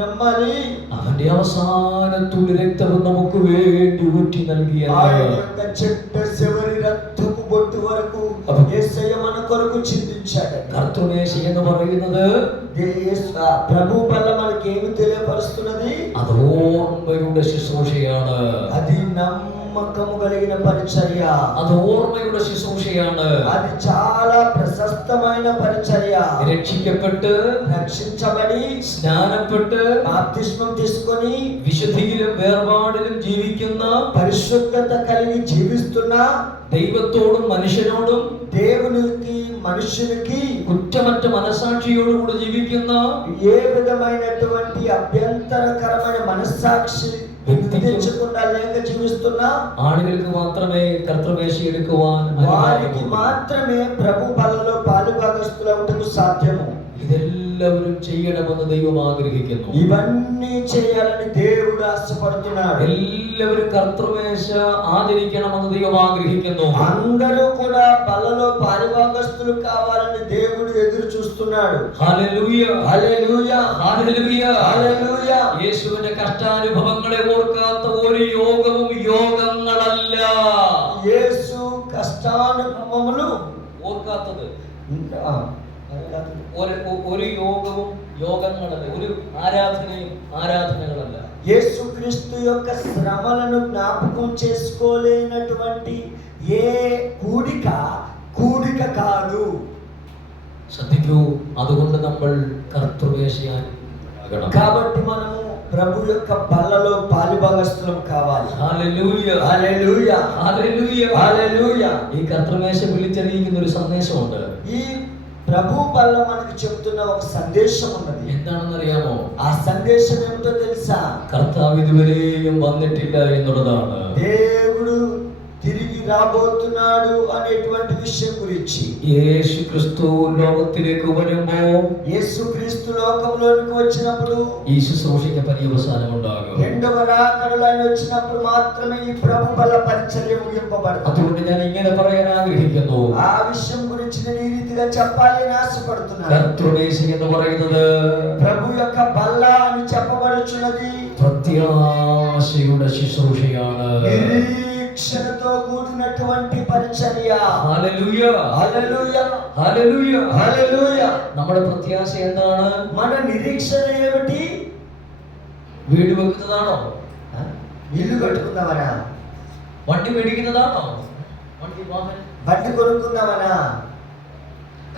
నమ్మాలి, അവന്റെ അവസാന തുള്ളി രക്തവും നമുക്ക് വേണ്ടി ഊറ്റി നൽകിയ ఆయన యొక్క చెట్ట చివరి రక్తపు బొట్టు వరకు యేసయ్య మన కొరకు చిందించాడు. കർത്തൃമേശ എന്ന് പറയുന്നത് ప్రభు వల్ల మనకి ఏమి తెలియపరుస్తున్నది? അത് ഓർമ്മയുടെ ശുശ്രൂഷയാണ്. అది నమ్మకము కలిగిన పరిచర్య, അത് ഓർമ്മയുടെ ശുശ്രൂഷയാണ്. అది చాలా ప్రశస్తమైన పరిచర్య. രക്ഷിക്കപ്പെട്ട് రక్షించబడి സ്നാനപ്പെട്ട് బాప్తిస్మం తీసుకొని വിശുദ്ധിയിലും വേർപാടിലും ജീവിക്കുന്ന పరిశుద్ధత కలిగి జీవిస్తున్న ദൈവത്തോടും മനുഷ്യനോടും దేవునికి మనుషునికి കുറ്റമറ്റ മനസാക്ഷിയോടുകൂടി ജീവിക്കുന്ന ఏ విధమైనటువంటి అభ్యంతరకరమైన మనస్సాక్షి విధించకుండా లేక జీవిస్తున్న ആളുകൾക്ക് മാത്രമേ കർത്തൃമേശ എടുക്കുവാൻ వారికి మాత్రమే ప్రభు బలలో పాలుభాగస్తులవుటకు సాధ్యము. ഇതെല്ലാവരും ചെയ്യണമെന്ന് ദൈവം ആഗ്രഹിക്കുന്നു. ఇవన్నీ చేయాలని దేవుడు ఆశపడుతున్నాడు. എല്ലാവരും കർത്തൃമേശ ആചരിക്കണമെന്ന് ദൈവം ആഗ്രഹിക്കുന്നു. అందరూ కూడా బలలో పాలుభాగస్తులు కావాలని దేవుడు ఎదురు చూస్తున్నాడు. ഹല്ലേലൂയ, హల్లెలూయా, ഹല്ലേലൂയ, హల్లెలూయా. യേശുവിന്റെ കഷ്ടാനുഭവങ്ങളെ ഓർക്കാത്ത ഒരു യോഗവും യോഗങ്ങളല്ല. యేసు కష్టానుభవములు ഓർക്കാത്തത് ఆ, ഒരു യോഗവും യോഗങ്ങളല്ല, ഒരു ആരാധനയും ആരാധനകളല്ല. యేసుక్రీస్తు యొక్క శ్రమలను జ్ఞాపకం చేసుకోలేనటువంటి ఏ కూడిక కాదు. ശ്രദ്ധിക്കൂ, അതുകൊണ്ട് നമ്മൾ കർത്തൃമേശയാൻ కాబట్టి మనము ప్రభు యొక్క బలలో పాలుభాగస్తులం కావాలి. ഹല്ലേലൂയ, హల్లెలూయా, ഹല്ലേലൂയ, హల్లెలూయా. ഈ കർത്തൃമേശ വിളിച്ചറിയിക്കുന്ന ഒരു സന്ദേശമുണ്ട്. ఈ ప్రభు బల్ల మనకు చెప్తున్న ఒక సందేశం ఉన్నది. എന്താണെന്നറിയാമോ? ఆ సందేశం ఏమిటో తెలుసా? കർത്താവ് ഇതുവരെയും വന്നിട്ടില്ല എന്നുള്ളതാണ്. దేవుడు తిరిగి రాబోతున్నాడు అనేటువంటి విషయం గురించి. യേശു ക്രിസ്തു ലോകത്തിലേക്ക് വരുമ്പോൾ యేసుక్రీస్తు లోకంలోనికి వచ్చినప్పుడు ഈ ശുശ്രൂഷയ്ക്ക് പര്യവസാനം ഉണ്ടാകും. రెండవ రాకడలో ఆయన వచ్చినప్పుడు మాత్రమే ఈ ప్రభు బల పరిచర్య ముగింపబడుతుంది. അതുകൊണ്ട് ഞാൻ ഇങ്ങനെ പറയാൻ ആഗ്രഹിക്കുന്നു. ఆ విషయం గురించి నేను ఈ రీతిగా చెప్పాలి అని ఆశపడుతున్నాను. കർത്തൃമേശ എന്ന് പറയുന്നത് ప్రభు యొక్క బల్ల అని చెప్పబడుచున్నది പ്രത്യാശയുടെ ശുശ്രൂഷയാണ്. నిరీక్షణతో కూడినటువంటి పరిచర్య. ഹല്ലേലൂയ, హల్లెలూయా, ഹല്ലേലൂയ, హల్లెలూయా. നമ്മുടെ പ്രത്യാശ എന്താണ്? మన నిరీక్షణ ఏమిటి? വീട് വെക്കുന്നതാണോ? ఇల్లు కట్టుకుందామనా? വണ്ടി മേടിക്കുന്നതാണോ? വണ്ടി വാഹനം బండి కొనుక్కుందామనా?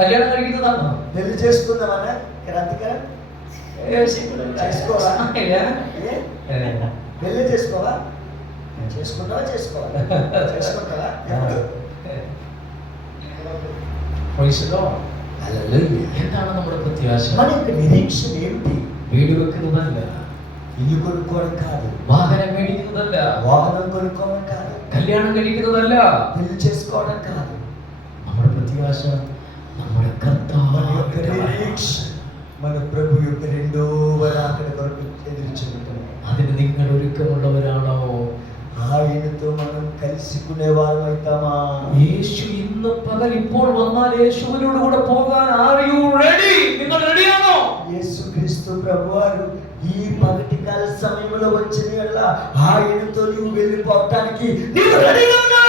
കല്യാണം കഴിക്കുന്നതാണോ? పెళ్లి చేసుకుందామనా? క్రాంతికరం చేసుకోవా? పెళ్లి చేసుకోవా? చేసుకుంటావా? చేసుకోవాలి. చేసుకుంటావా? ఎప్పుడు? Praise the Lord. హల్లెలూయా. എന്താണ് നമ്മുടെ പ്രത്യാശ? మన యొక్క నిరీక్షణ ఏమిటి? വീട് വെക്കുന്നതല്ല, ఇల్లు కొనుక్కోవడం కాదు, വാഹനം മേടിക്കുന്നതല്ല, వాహనం కొనుక్కోవడం కాదు, കല്യാണം കഴിക്കുന്നതല്ല. పెళ్లి చేసుకోవడం కాదు. നമ്മുടെ പ്രത്യാശ നമ്മുടെ మన యొక్క കർത്താവ്. నిరీక్షణ మన ప్రభు యొక్క రెండవ రాకడ కొరకు ఎదురు చూడటం. അതിന് നിങ്ങൾ ഒരുക്കമുള്ളവരാണോ? ఆయనతో మనం కలుసుకునే వారం అవుతామా? യേശു ഇന്ന് പകൽ ഇപ്പോൾ വന്നാൽ യേശുവിനോട് കൂടെ പോകാൻ ആർ യു റെഡി? നിങ്ങൾ റെഡിയാണോ? యేసుక్రీస్తు ప్రభువారు ఈ పగటి కాల సమయంలో వచ్చిన యెడల ఆయనతో నీవు వెళ్ళిపోవటానికి నీవు రెడీగా ఉన్నా?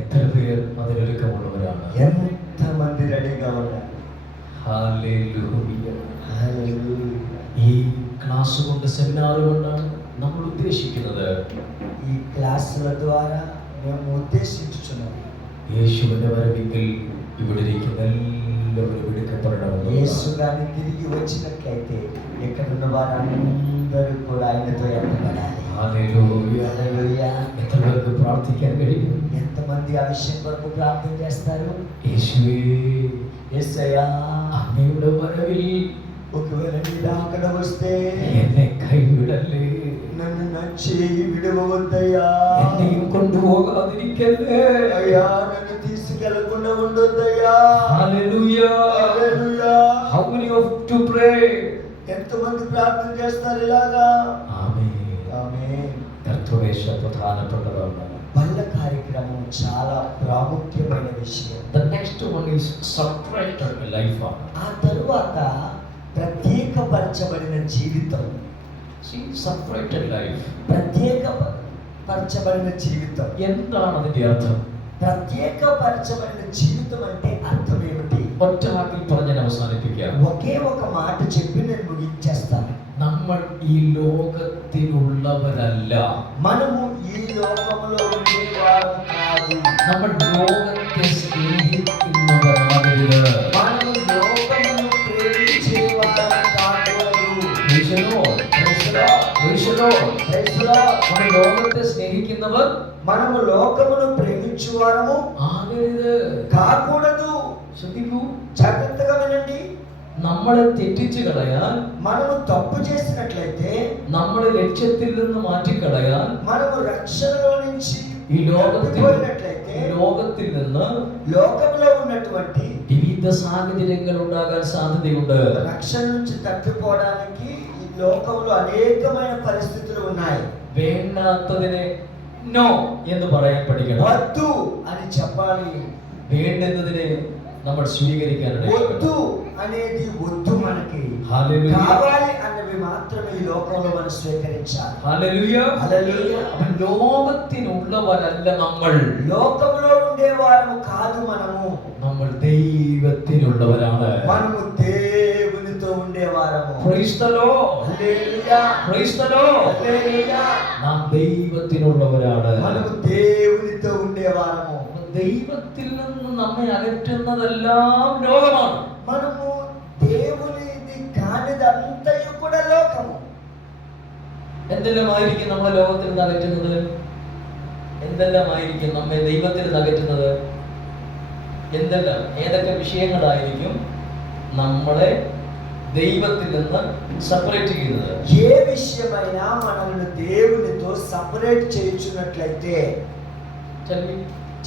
എത്ര പേർ അതിനൊരുക്കമുള്ളവരാണ്? ఎంతమంది రెడీగా ఉన్నారు? ഹല്ലേലൂയ. హల్లెలూయా. ഈ ക്ലാസ് കൊണ്ട് സെമിനാർ കൊണ്ടാണ് നമ്മൾ ഉദ്ദേശിക്കുന്നത് ఈ క్లాసుల ద్వారా మేము ఉద్దేశించుచున్నాము യേശുവിന്റെ വരവിങ്കിൽ ഇവിടെ ഇരിക്കുന്ന എല്ലാവരും എടുക്കപ്പെടണമെന്ന്. యేసు గాని తిరిగి వచ్చినట్లయితే ఇక్కడ ఉన్న వారందరూ కూడా ఆయనతో ఎత్తబడాలి. ഹല്ലേലൂയ. హల్లెలూయా. എത്ര പേർക്ക് പ്രാർത്ഥിക്കാൻ കഴിയും? ఎంతమంది ఆ విషయం కొరకు ప్రార్థన చేస్తారు? യേശുവേ, యేసయ్యా, അങ്ങയുടെ വരവിൽ ఒకవేళ నీ రాకడ వస్తే എന്നെ കൈവിടല്ലേ, నన్ను నా చేయి విడవద్దయ్యా. എന്നെയും കൊണ്ടുപോകാതിരിക്കല്ലേ. అయ్యా, నన్ను తీసుకెళ్ళకుండా ఉండొద్దయ్యా. Hallelujah. Hallelujah. How many of you to pray? ఎంతమంది ప్రార్థన చేస్తారు ఇలాగా? ആമേൻ. ఆమేన్. കർത്തൃമേശ പ്രധാനപ്പെട്ടതാണ്. బల్ల కార్యక్రమం చాలా ప్రాముఖ్యమైన విషయం. The next one is subtracted life. ఆ తరువాత ప్రత్యేకపరచబడిన జీవితం. See, separated life. ప్రత్యేకపరచబడిన జీవితం. എന്താണ് അതിന്റെ അർത്ഥം? ప్రత్యేకపరచబడిన జీవితం అంటే అర్థం ఏమిటి? ഒറ്റ വാക്കിൽ പറഞ്ഞ് ഞാൻ അവസാനിപ്പിക്കാം. ఒకే ఒక మాట చెప్పి నేను ముగించేస్తాను. നമ്മൾ ഈ ലോകത്തിലുള്ളവരല്ല. మనము ఈ లోకంలో ఉండేవారు కాదు. നമ്മൾ ലോകത്തെ സ്നേഹിക്കുന്നവരാകരുത്. మనము లోకమును ప్రేమించేవారు కాకూడదు. നമ്മൾ ലോകത്തെ സ്നേഹിക്കുന്നവർ మనము లోకమును ప్రేమించువారము ആകരുത്. కాకూడదు. ശ്രദ്ധിക്കൂ, జాగ్రత్తగా వినండి. നമ്മളെ തെറ്റിച്ചു കളയാൻ, మనము తప్పు చేసినట్లయితే, നമ്മളെ ലക്ഷ്യത്തിൽ നിന്ന് മാറ്റിക്കളയാൻ, మనము రక్షణలో నుంచి ഈ ലോകത്തിൽ పోయినట్లయితే, ലോകത്തിൽ നിന്ന് లోకంలో ఉన్నటువంటి വിവിധ സാഹചര്യങ്ങൾ ഉണ്ടാകാൻ സാധ്യതയുണ്ട്. రక్షణ నుంచి తప్పిపోవడానికి ఈ లోకంలో అనేకమైన పరిస్థితులు ఉన్నాయి. വേണ്ടാത്തതിനെ നോ എന്ന് പറയാൻ പഠിക്കണം. వద్దు అని చెప్పాలి. വേണ്ടുന്നതിനെ നമ്മൾ സ്വീകരിക്കാനാണ്. వద్దు అనేది వద్దు, మనకి హల్లెలూయా. కావాలి అన్నవి మాత్రమే ఈ లోకంలో మనం స్వీకరించాలి. ഹല്ലേലൂയ. హల్లెలూయా. അപ്പോൾ ലോകത്തിനുള്ളവരല്ല നമ്മൾ. లోకంలో ఉండేవారము కాదు మనము. നമ്മൾ ദൈവത്തിനുള്ളവരാണ്. మనము దేవునితో ఉండేవారము. Praise the Lord. Hallelujah. Praise the Lord. హల్లెలూయా. നാം ദൈവത്തിനുള്ളവരാണ്. మనము దేవునితో ఉండేవారము. ദൈവത്തിൽ നിന്ന് നമ്മെ അകറ്റുന്നതെല്ലാം ലോകമാണ്. మనము దేవునిది కానిదంతయు కూడా లోకము. എന്തെല്ലാമായിരിക്കും നമ്മളെ ലോകത്തിൽ നിന്ന് അകറ്റുന്നത്? എന്തെല്ലാമായിരിക്കും നമ്മെ ദൈവത്തിൽ നിന്ന് അകറ്റുന്നത്? എന്തെല്ലാം, ഏതൊക്കെ വിഷയങ്ങളായിരിക്കും നമ്മളെ ദൈവത്തിൽ നിന്ന് സെപ്പറേറ്റ് ചെയ്യുന്നത്? ఏ విషయమైనా మనల్ని దేవునితో సపరేట్ చేయించున్నట్లయితే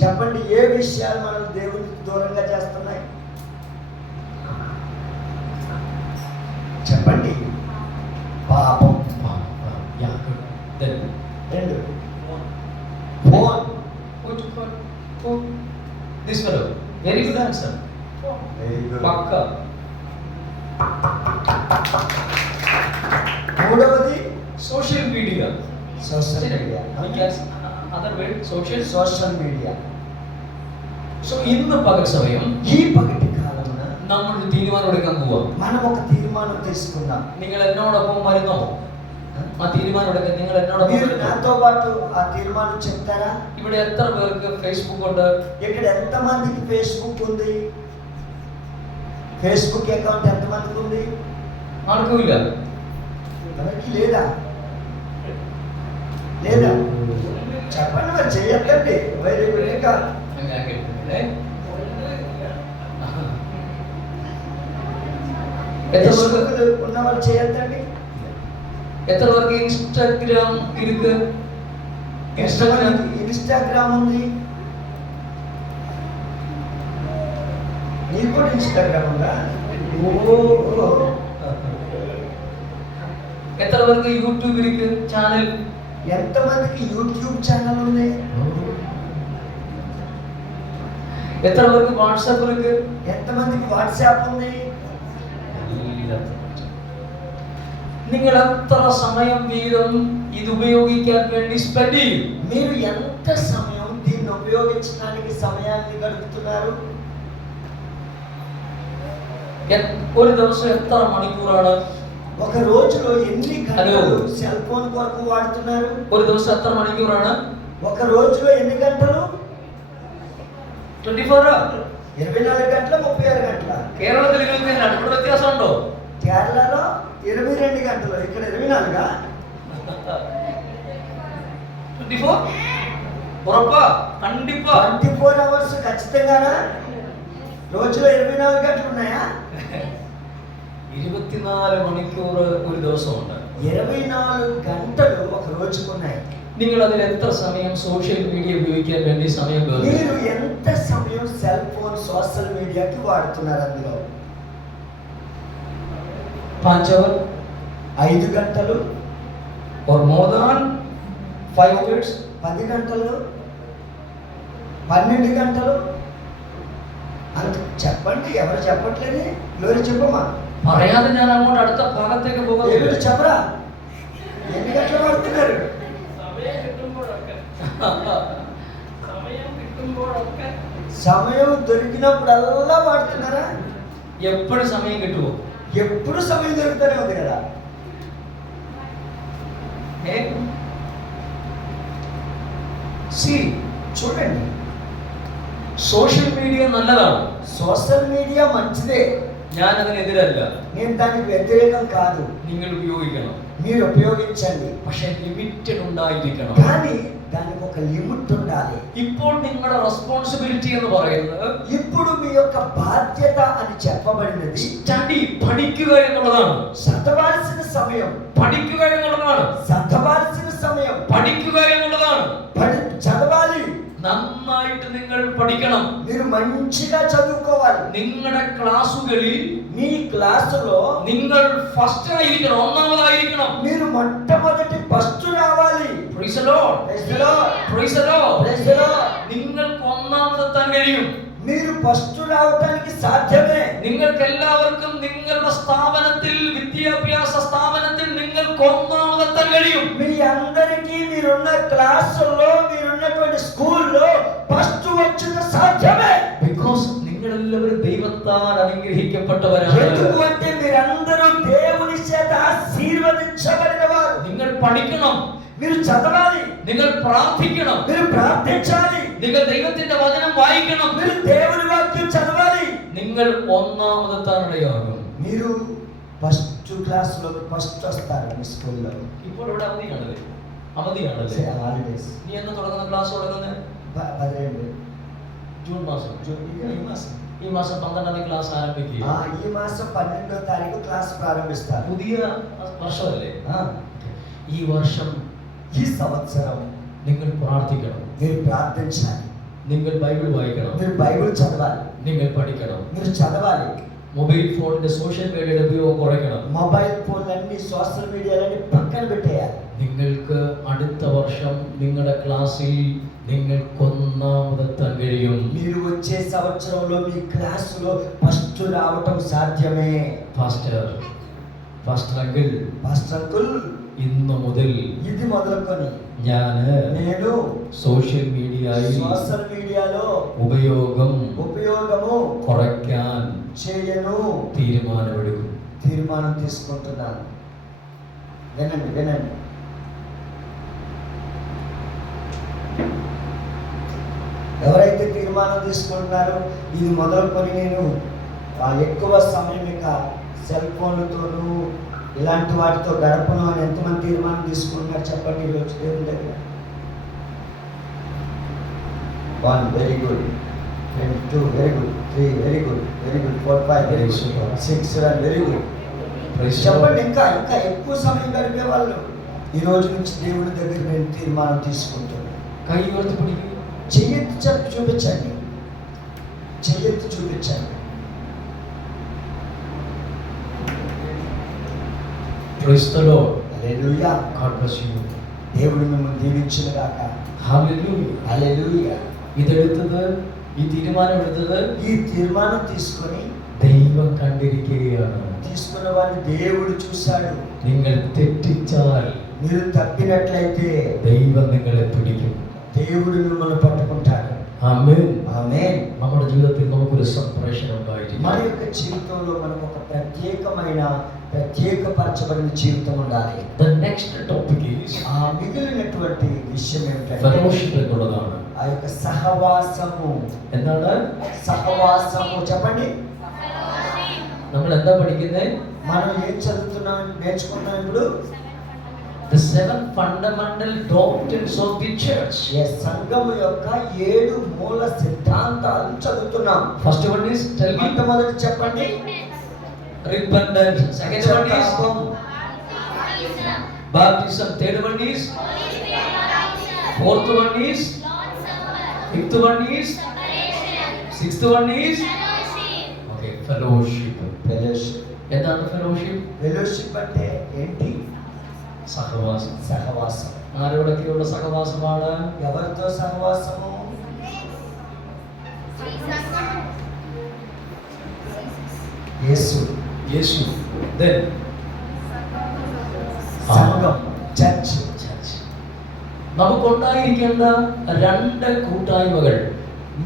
చెప్పండి, ఏ విషయాలు మనల్ని దేవునికి దూరంగా చేస్తున్నాయి? చెప్పండి. పాపం. రెండు. Phone. This fellow, very good answer. పక్కా. మూడవది social media. Social media. Other word social. Social media. So ഇന്ന് പകൽ സമയം ఈ పగటి కాలమున നമ്മൾ ഒരു തീരുമാനം എടുക്കാൻ പോവാം. మనం ఒక తీర్మానం తీసుకుందాం. നിങ്ങൾ എന്നോടൊപ്പം വരുന്നോ? ആ തീരുമാനം എടുക്കാൻ നിങ്ങൾ എന്നോടൊപ്പം మీరు വരുന്നോ? నాతో పాటు ఆ తీర్మానం చెప్తారా? ഇവിടെ എത്ര പേർക്ക് ഫേസ്ബുക്ക് ഉണ്ട്? ఇక్కడ ఎంత మందికి ఫేస్బుక్ ఉంది? ఫేస్బుక్ అకౌంట్ ఎంత మందికి ఉంది? ആർക്കും ഇല്ല. ఎవరికి లేదా? లేదా? చెప్పండి మరి, చేయొద్దండి. Very good. ఇంకా അങ്ങനെ കേട്ടിട്ടില്ലേ? എത്ര പേർക്ക് ఫేస్బుక్ ఉన్నవాళ్ళు చేయొద్దండి. എത്ര പേർക്ക് ഇൻസ്റ്റാഗ്രാം ഇருக்கு? ഇൻസ്റ്റാഗ്രാം ఇన్స్టాగ్రామ్ ఉంది. నీకు కూడా ఇన్స్టాగ్రామ్ ఉందా? എത്ര പേർക്ക് യൂട്യൂബ് ഇருக்கு? ചാനൽ. ఎంతమందికి యూట్యూబ్ ఛానల్ ఉంది? എത്ര പേർക്ക് വാട്സാപ്പ് ഇருக்கு? ఎంతమందికి వాట్సాప్ ఉంది? നിങ്ങൾ എത്ര സമയം വീതം ഇത് ഉപയോഗിക്കാൻ വേണ്ടി സ്പെൻഡ് ചെയ്യും? మీరు ఎంత సమయం దీన్ని ఉపయోగించడానికి సమయాన్ని గడుపుతున్నారు? ഒരു ദിവസം എത്ര മണിക്കൂറാണ്? ఒక రోజులో ఎన్ని గంటలు హలో. సెల్ ఫోన్ కొరకు వాడుతున్నారు? ഒരു ദിവസം എത്ര മണിക്കൂറാണ്? ఒక రోజులో ఎన్ని గంటలు? 24 hours. 24 గంటల 36 గంటల. കേരളത്തിൽ 24 ഇവിടെ വ്യത്യാസമുണ്ടോ? కేరళలో 22 గంటలు, ఇక్కడ 24గా? 24 ఉറപ്പാ? കണ്ടിപ്പാ? 24 అవర్స్ ఖచ్చితంగానా? రోజులో 24 గంటలు ఉన్నాయా? 24 മണിക്കൂർ ഒരു ദിവസമുണ്ട്. 24 గంటలు ఒక రోజుకున్నాయి. നിങ്ങൾ അതിൽ എത്ര സമയം സോഷ്യൽ മീഡിയ ഉപയോഗിക്കാൻ വേണ്ടി സമയം మీరు ఎంత సమయం సెల్ ఫోన్ సోషల్ మీడియాకి వాడుతున్నారు? అందులో 5 hours 5 గంటలు or more than 5 hours? 10 గంటలు, 12 గంటలు అంత చెప్పండి. ఎవరు చెప్పట్లేదు? ఎవరు చెప్పమ్మా? പറയാതെ ഞാൻ അങ്ങോട്ട് അടുത്ത ഭാഗത്തേക്ക് ఏమిటి പോകുന്നില്ല. చెప్పరా? ఎన్ని గంటలు వాడుతున్నారు? సమయం దొరికినప్పుడల్లా వాడుతున్నారా? ఎప్పుడు సమయం കിട്ടുമോ? ఎప్పుడు సమయం దొరుకుతూనే ఉంది కదా. చూడండి, സോഷ്യൽ മീഡിയ നല്ലതാണ്. సోషల్ మీడియా మంచిదే, ഞാൻ അതിനെതിരല്ല. నేను దానికి వ్యతిరేకం కాదు. നിങ്ങൾ ഉപയോഗിക്കണം, మీరు ఉపయోగించండి, പക്ഷെ ലിമിറ്റഡ് ഉണ്ടായിരിക്കണം. కానీ దానికి ఒక లిమిట్ ఉండాలి. ഇപ്പോൾ നിങ്ങളുടെ റെസ്പോൺസിബിലിറ്റി എന്ന് പറയുന്നത് ఇప్పుడు మీ యొక్క బాధ్యత అని చెప్పబడినది സ്റ്റഡി, പഠിക്കുക എന്നുള്ളതാണ്. చదవాల్సిన సమయం, പഠിക്കുക എന്നുള്ളതാണ്. చదవాల్సిన సమయం, പഠിക്കുക എന്നുള്ളതാണ്. చదవాలి. നന്നായിട്ട് നിങ്ങൾ പഠിക്കണം. మీరు మంచిగా చదువుకోవాలి. നിങ്ങളുടെ ക്ലാസ്സുകളിൽ మీ క్లాసులో നിങ്ങൾ ഫസ്റ്റ് ആയിരിക്കണം, ഒന്നാമതായിരിക്കണം. మీరు మొట్టమొదటి ఫస్ట్ రావాలి. Praise the Lord. Praise the Lord. Praise the Lord. Praise the Lord. നിങ്ങൾക്ക് ഒന്നാമതെത്താൻ കഴിയും. మీరు ఫస్ట్ రావడానికి సాధ్యమే. നിങ്ങൾക്ക് എല്ലാവർക്കും നിങ്ങളുടെ സ്ഥാപനത്തിൽ, വിദ്യാഭ്യാസ സ്ഥാപനത്തിൽ നിങ്ങൾക്ക് ഒന്നാമതെത്താൻ കഴിയും. మీ అందరికీ మీరున్న క్లాసుల్లో, మీరున్నటువంటి స్కూల్లో ఫస్ట్ వచ్చుట సాధ్యమే. Because നിങ്ങളെല്ലാവരും ദൈവത്താൽ അനുഗ്രഹിക്കപ്പെട്ടവരാണ്. ఎందుకంటే మీరందరూ దేవుని చేత ఆశీర్వదించబడిన వారు. നിങ്ങൾ പഠിക്കണം, మీరు చదవాలి, നിങ്ങൾ പ്രാർത്ഥിക്കണം, మీరు ప్రార్థించాలి, നിങ്ങൾ ദൈവത്തിന്റെ വചനം വായിക്കണം, మీరు దేవుని వాక్యం చదవాలి. നിങ്ങൾ ഒന്നാമതെത്താൻ ഇടയാകും. మీరు ఫస్ట్ క్లాస్లో ఫస్ట్ వస్తారు మీ స్కూల్లో. ഇപ്പോൾ ഇവിടെ അവധിയാണല്ലേ? హాలిడేస్ നീ എന്ന് തുടങ്ങുന്ന ക്ലാസ് തുടങ്ങുന്നത് 12 ജൂൺ മാസം. ఈ మాసం ഈ മാസം 12ാം ക്ലാസ് ആരംഭിക്കുക. ఈ మాసం 12వ తారీఖు క్లాస్ ప్రారంభిస్తారు. പുതിയ വർഷമല്ലേ? ఆ, ഈ വർഷം ఈ సంవత్సరం നിങ്ങൾ പ്രാർത്ഥിക്കണം, మీరు ప్రార్థించాలి, നിങ്ങൾ ബൈബിൾ വായിക്കണം, మీరు బైబిల్ చదవాలి, നിങ്ങൾ പഠിക്കണം. మీరు చదవాలి. മൊബൈൽ ഫോണിന്റെ സോഷ്യൽ മീഡിയയുടെ ഉപയോഗം കുറയ്ക്കണം. మొబైల్ ఫోన్లన్నీ సోషల్ మీడియాలన్నీ పక్కన పెట్టేయాలి. നിങ്ങൾക്ക് അടുത്ത വർഷം നിങ്ങളുടെ ക്ലാസ്സിൽ നിങ്ങൾക്ക് ഒന്നാമതെത്താൻ കഴിയും. మీరు వచ్చే సంవత్సరంలో మీ క్లాసులో ఫస్ట్ రావటం సాధ్యమే. ഫാസ്റ്റർ അങ്കിൾ, మాస్టర్ అంకుల్, ഇന്ന് മുതൽ ఇది మొదలుకొని నేను സോഷ്യൽ മീഡിയയിൽ సోషల్ మీడియాలో ఉపయోగము കുറയ്ക്കാൻ చేయను തീരുമാനമെടുക്കും. తీర్మానం తీసుకుంటున్నాను. వినండి వినండి. ఎవరైతే తీర్మానం తీసుకుంటున్నారో ఇది మొదలుకొని నేను ఎక్కువ సమయం ఇక సెల్ ఫోన్లతోనూ ఇలాంటి వాటితో గడపను అని ఎంతమంది తీర్మానం తీసుకుంటున్నారు చెప్పండి ఈరోజు దేవుని దగ్గర. 1 very good, 2 very good, 3 very good, 4 5 very good, 6 7 very good. చెప్పండి, ఇంకా ఇంకా ఎక్కువ సమయం గడిపే వాళ్ళు ఈ రోజు నుంచి దేవుడి దగ్గర నేను తీర్మానం తీసుకుంటాను. കൈ ഉയർത്തി പിടിക്കുക. చెయ్యెత్తి చూపించండి, చెయ్యెత్తి చూపించండి. Praise the Lord. Hallelujah. God bless you. దేవుడు మిమ్మల్ని దీవించును గాక. Hallelujah. హల్లెలూయా. ഇതെടുത്തത്, ഈ തീരുമാനം എടുത്തത് ఈ తీర్మానం తీసుకొని ദൈവം കണ്ടിരിക്കുകയാണ്. తీసుకున్న వాడిని దేవుడు చూశాడు. നിങ്ങൾ തെറ്റിച്ചാൽ మీరు తప్పినట్లయితే ദൈവം നിങ്ങളെ പിടിക്കും. దేవుడు మిమ్మల్ని పట్టుకుంటాడు. ആമേൻ. ఆమేన్. നമ്മുടെ ജീവിതത്തിൽ നമുക്കൊരു സെപ്പറേഷൻ మన ഉണ്ടായിരിക്കും. యొక్క జీవితంలో మనకు ఒక ప్రత్యేకపరచబడిన జీవితం ఉండాలి. The next topic is ఆ మిగిలినటువంటి విషయం ఏమిటంటే fellowship എന്നുള്ളതാണ്. ఆ యొక్క సహవాసము. എന്താണ് సహవాసము చెప్పండి. നമ്മൾ എന്താ പഠിക്കുന്നത്? మనం ఏం చదువుతున్నాం, నేర్చుకున్నాం ఇప్పుడు? The 7 fundamental doctrines of the church. సంఘము యొక్క 7 మూల సిద్ధాంతాలను చదువుతున్నాం. First one is, tell me. మొట్టమొదటి చెప్పండి, repentance. Second one is baptism. Third one is, fourth one is, fifth one is, sixth one is, okay, fellowship. Fellowship. എന്താണ് fellowship? Fellowship అంటే ఏంటి? സഹവാസം. సహవాసం. ആരോടൊക്കെയുള്ള സഹവാസമാണ്? ఎవరితో సహవాసము? యేసు. യേശു. Then സംഘം, ചർച്ച്. നമുക്കുണ്ടായിരിക്കേണ്ട 2 കൂട്ടായ്മകൾ.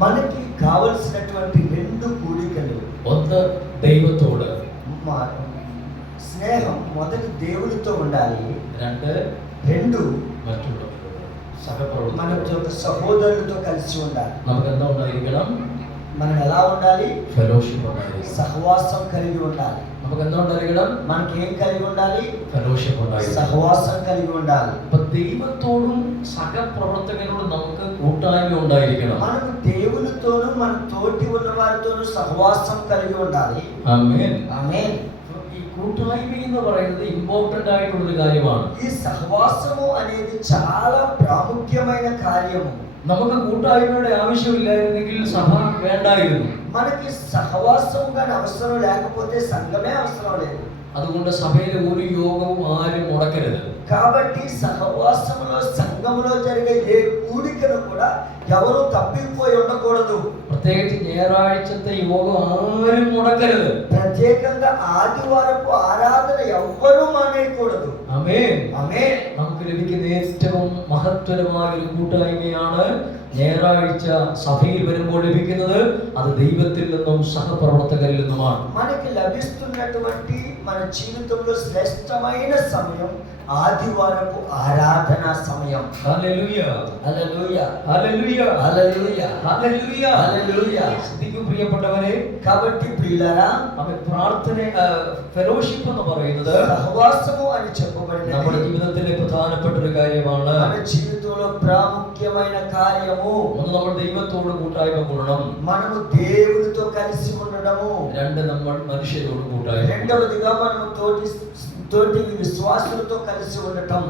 మనకి కావలసినటువంటి 2 కూడికలు. ഒന്ന് ദൈവത്തോട്, స్నేహం మొదటి దేవునితో ఉండాలి. 2 2 മറ്റുള്ളവരോട്, మన സഹപ്രവർത്തകരോട്. సహోదరులతో కలిసి ఉండాలి. നമുക്ക് എന്താ ഉണ്ടായിരിക്കണം? మనం ఎలా ఉండాలి? ഫെലോഷിപ്പ് ഉണ്ടായിരിക്കണം. సహవాసం కలిగి ఉండాలి. നമുക്ക് എന്താ ഉണ്ടായിരിക്കണം? మనకి ఏం కలిగి ఉండాలి? ഫെലോഷിപ്പ് ഉണ്ടായിരിക്കണം. సహవాసం కలిగి ఉండాలి. അപ്പൊ ദൈവത്തോടും സഹപ്രവർത്തകരോടും നമുക്ക് കൂട്ടായ്മ ഉണ്ടായിരിക്കണം. మనం దేవునితోనూ మన తోటి ఉన్న వారితోనూ సహవాసం కలిగి ఉండాలి. ആമേൻ. ఆమేన్. ഈ കൂട്ടായ്മ എന്ന് പറയുന്നത് ഇമ്പോർട്ടന്റ് ആയിട്ടുള്ള ഒരു കാര്യമാണ്. ఈ సహవాసము అనేది చాలా ప్రాముఖ్యమైన కార్యము. നമുക്ക് കൂട്ടായ്മയുടെ ആവശ്യമില്ലായിരുന്നെങ്കിൽ സഭ വേണ്ടായിരുന്നു. మనకి సహవాసం గాని అవసరం లేకపోతే సంఘమే అవసరం లేదు. അതുകൊണ്ട് സഭയിലെ ഒരു യോഗവും ആരും മുടക്കരുത്. కాబట్టి సహవాసములో సంఘములో జరిగే ఏ కూడికను కూడా ఎవరు తప్పిపోయి ఉండకూడదు. പ്രത്യേകിച്ച് ഞായറാഴ്ചത്തെ യോഗം ആരും മുടക്കരുത്. ప్రత్యేకంగా ఆదివారపు ఆరాధన ఎవ్వరూ మానేయకూడదు. ആമേൻ. ఆమేన్. നമുക്ക് ലഭിക്കുന്ന ഏറ്റവും മഹത്വരമായ ഒരു കൂട്ടായ്മയാണ് ഞായറാഴ്ച സഭയിൽ വരുമ്പോൾ ലഭിക്കുന്നത്. അത് ദൈവത്തിൽ നിന്നും സഹപ്രവർത്തകരിൽ നിന്നുമാണ്. మనకి లభిస్తున్నటువంటి మన జీవితంలో శ్రేష్టమైన సమయం ఆదివారపు ఆరాధన సమయం. Hallelujah. Hallelujah. Hallelujah. Hallelujah. Hallelujah. హల్లెలూయా. ശ്രദ്ധിക്കൂ പ്രിയപ്പെട്ടവരെ. కాబట్టి ప్రియులారా, ആമേൻ. പ്രാർത്ഥന, ഫെലോഷിപ്പ് എന്ന് പറയുന്നത് సహవాసము అని നമ്മുടെ చెప్పబడినది ജീവിതത്തിലെ പ്രധാനപ്പെട്ട ഒരു കാര്യമാണ്. మన జీవితంలో ప్రాముఖ్యమైన కార్యము. ഒന്ന്, നമ്മൾ ദൈവത്തോട് കൂട്ടായ്മ കൂടണം. మనము దేవునితో కలిసి ఉండడము. 2, നമ്മൾ మనుషులோடு കൂട്ടായ്മ. రెండవదిగా మనము తోటి విశ్వాసులతో కలిసి ఉండటం.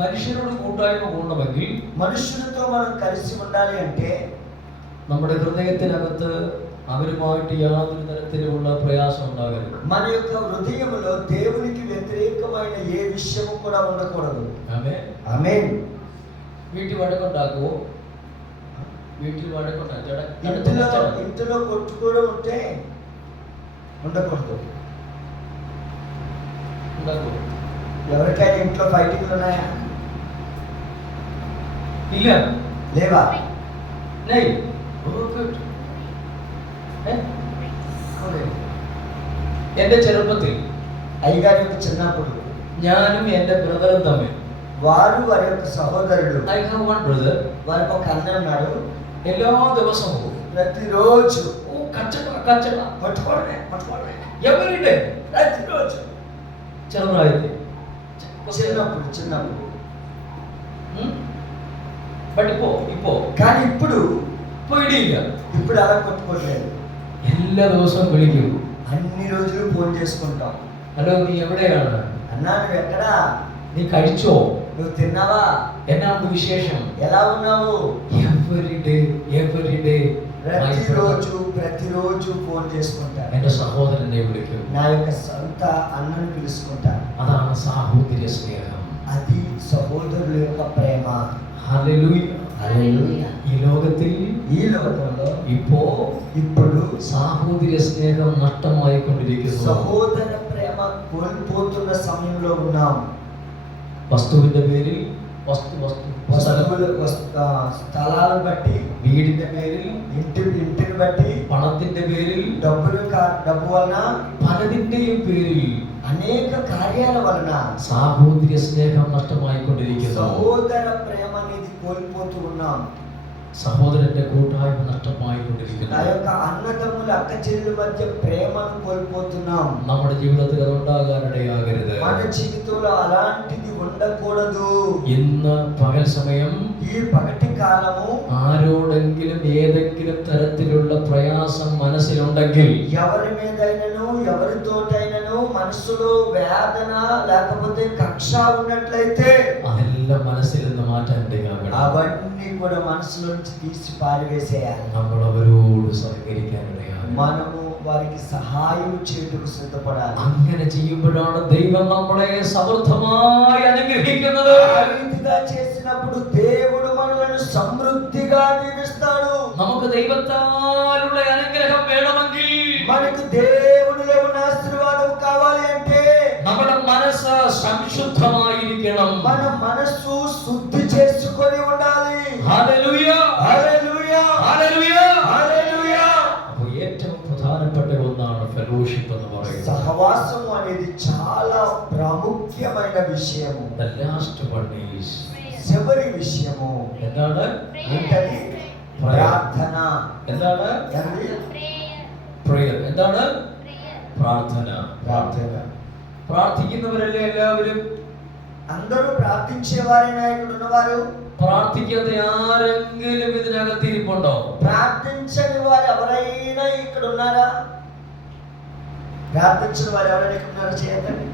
മനുഷ്യരോട് കൂട്ടായ്മ കൂടണമെങ്കിൽ మనుషులతో మనం కలిసి ఉండాలి అంటే നമ്മുടെ ഹൃദയത്തിനകത്ത് അവരുമായിട്ട് യാതൊരു തരത്തിലുള്ള പ്രയാസം ഉണ്ടാകരുത്. మన యొక్క హృదయములో దేవునికి వ్యతిరేకమైన ఏ విషయము కూడా ఉండకూడదు. ആമേൻ. ఆమేన్. വീട്ടിൽ വഴക്കുണ്ടാക്കുവോ? വീട്ടിൽ വഴക്കുണ്ടാക്കും. ఇంటిలో కొట్టుకోవడం ఉంటే ఉండకూడదు. ഉണ്ടാക്കുവോ? ఎవరికైనా ఇంట్లో ఫైటింగ్లు ఉన్నాయా? ഇല്ല. లేవా? നൈ. ഗുഡ്. എന്റെ ചെറുപ്പത്തിൽ అయ్యగారి యొక్క చిన్నప్పుడు ഞാനും എന്റെ ബ്രദറും തമ്മിൽ, వారు వారి యొక్క సహోదరుడు, I have one brother, వారికి ఒక అన్న ఉన్నాడు. എല്ലാ ദിവസവും ప్రతిరోజు കച്ചട పట్టుకోవడమే എവരിടെ ప్రతిరోజు. ചെറുപ്രായത്തിൽ చిన్నప్పుడు బట్ ഇപ്പോ కానీ ఇప్పుడు ഇടിയില്ല. అలా కొట్టుకోవట్లేదు. എല്ലാ ദിവസവും വിളിക്കും. అన్ని రోజులు ఫోన్ చేసుకుంటాం. ഹലോ, നീ എവിടെയാണ്? అన్నా నువ్వు ఎక్కడా? നീ കഴിച്ചോ? నువ్వు తిన్నావా? എന്നാണ് വിശേഷം? ఎలా ఉన్నావు? എവരി ഡേ ప్రతిరోజు ఫోన్ చేసుకుంటాను. എന്റെ സഹോദരനെ വിളിക്കും. నా యొక్క సొంత అన్నను పిలుచుకుంటాను. അതാണ് സാഹോദര്യ സ്നേഹം. అది సహోదరుల యొక్క ప్రేమ. ഹല്ലേലൂയ. హల్లెలూయా. ഈ ലോകത്തിൽ, ఈ లోకంలో ఇప్పుడు సాహോദര്യ స్నేహం നഷ്ടമായിക്കൊണ്ടിരിക്കുന്നു. సహోదర ప్రేమ కోల్పోతున్న సమయంలో ఉన్నాం. വസ്തുവിന്റെ പേരിൽ, స్థలాలను బట్టి, വീടിന്റെ പേരിൽ, ఇంటిని బట్టి, പണത്തിന്റെ പേരിൽ, డబ్బు వలన, പലതിന്റെയും പേരിൽ అనేక కార్యాల వలన സാഹോദര്യ സ്നേഹം നഷ്ടമായിക്കൊണ്ടിരിക്കുന്നു. సహోదర ప్రేమ అనేది కోల్పోతూ ఉన్నాం. സഹോദരന്റെ കൂട്ടായ്മ നഷ്ടമായിക്കൊണ്ടിരിക്കുന്നു. నా యొక్క అన్నదమ్ముల అక్క చెల్లెల మధ్య ప్రేమను కోల్పోతున్నాం. നമ്മുടെ ജീവിതത്തിൽ അതുണ്ടാകാനിടയാകരുത്. మన జీవితంలో అలాంటిది ఉండకూడదు. ഇന്ന് പകൽ സമയം ఈ పగటి కాలము ആരോടെങ്കിലും ഏതെങ്കിലും തരത്തിലുള്ള പ്രയാസം മനസ്സിലുണ്ടെങ്കിൽ, ఎవరి మీదైనను ఎవరితోటైనను మనసులో వేదన లేకపోతే కక్ష ఉన్నట్లయితే അതെല്ലാം മനസ്സിൽ നിന്ന് മാറ്റാൻ ഇടയാകണം. అవన్నీ కూడా మనసులో నుంచి తీసి పారివేసేయాలి. നമ്മൾ അവരോട് സഹകരിക്കാൻ ഇടയാകണം. మనము వారికి సహాయం చేయుటకు సిద్ధపడాలి. അങ്ങനെ ചെയ്യുമ്പോഴാണ് ദൈവം നമ്മളെ സമൃദ്ധമായി അനുഗ്രഹിക്കുന്നത്. ఆ రీతిగా చేసినప్పుడు దేవుడు మనలను సమృద్ధిగా దీవిస్తాడు. നമുക്ക് ദൈവത്താലുള്ള അനുഗ്രഹം വേണമെങ്കിൽ మనకు దేవునిలో ఉన్న సహవాసము అనేది చాలా ప్రాముఖ్యమైన విషయము. The last one is చివరి విషయము എന്താണ്? ఏంటది? ప్రార్థన. എന്താണ്? ఏంది? Prayer. എന്താണ്? പ്രാർത്ഥന. ప్రార్థన. പ്രാർത്ഥിക്കുന്നവരല്ലേ എല്ലാവരും? అందరూ ప్రార్థించేవారేనా ఇక్కడ ఉన్నవారు? പ്രാർത്ഥിക്കാത്ത ആരെങ്കിലും ഇതിനകത്ത് ഇരിപ്പുണ്ടോ? ప్రార్థించని వారు ఎవరైనా ఇక్కడ ఉన్నారా? ప్రార్థించిన వారు ఎవరైనా ఇక్కడ ఉన్నారా? చేయండి.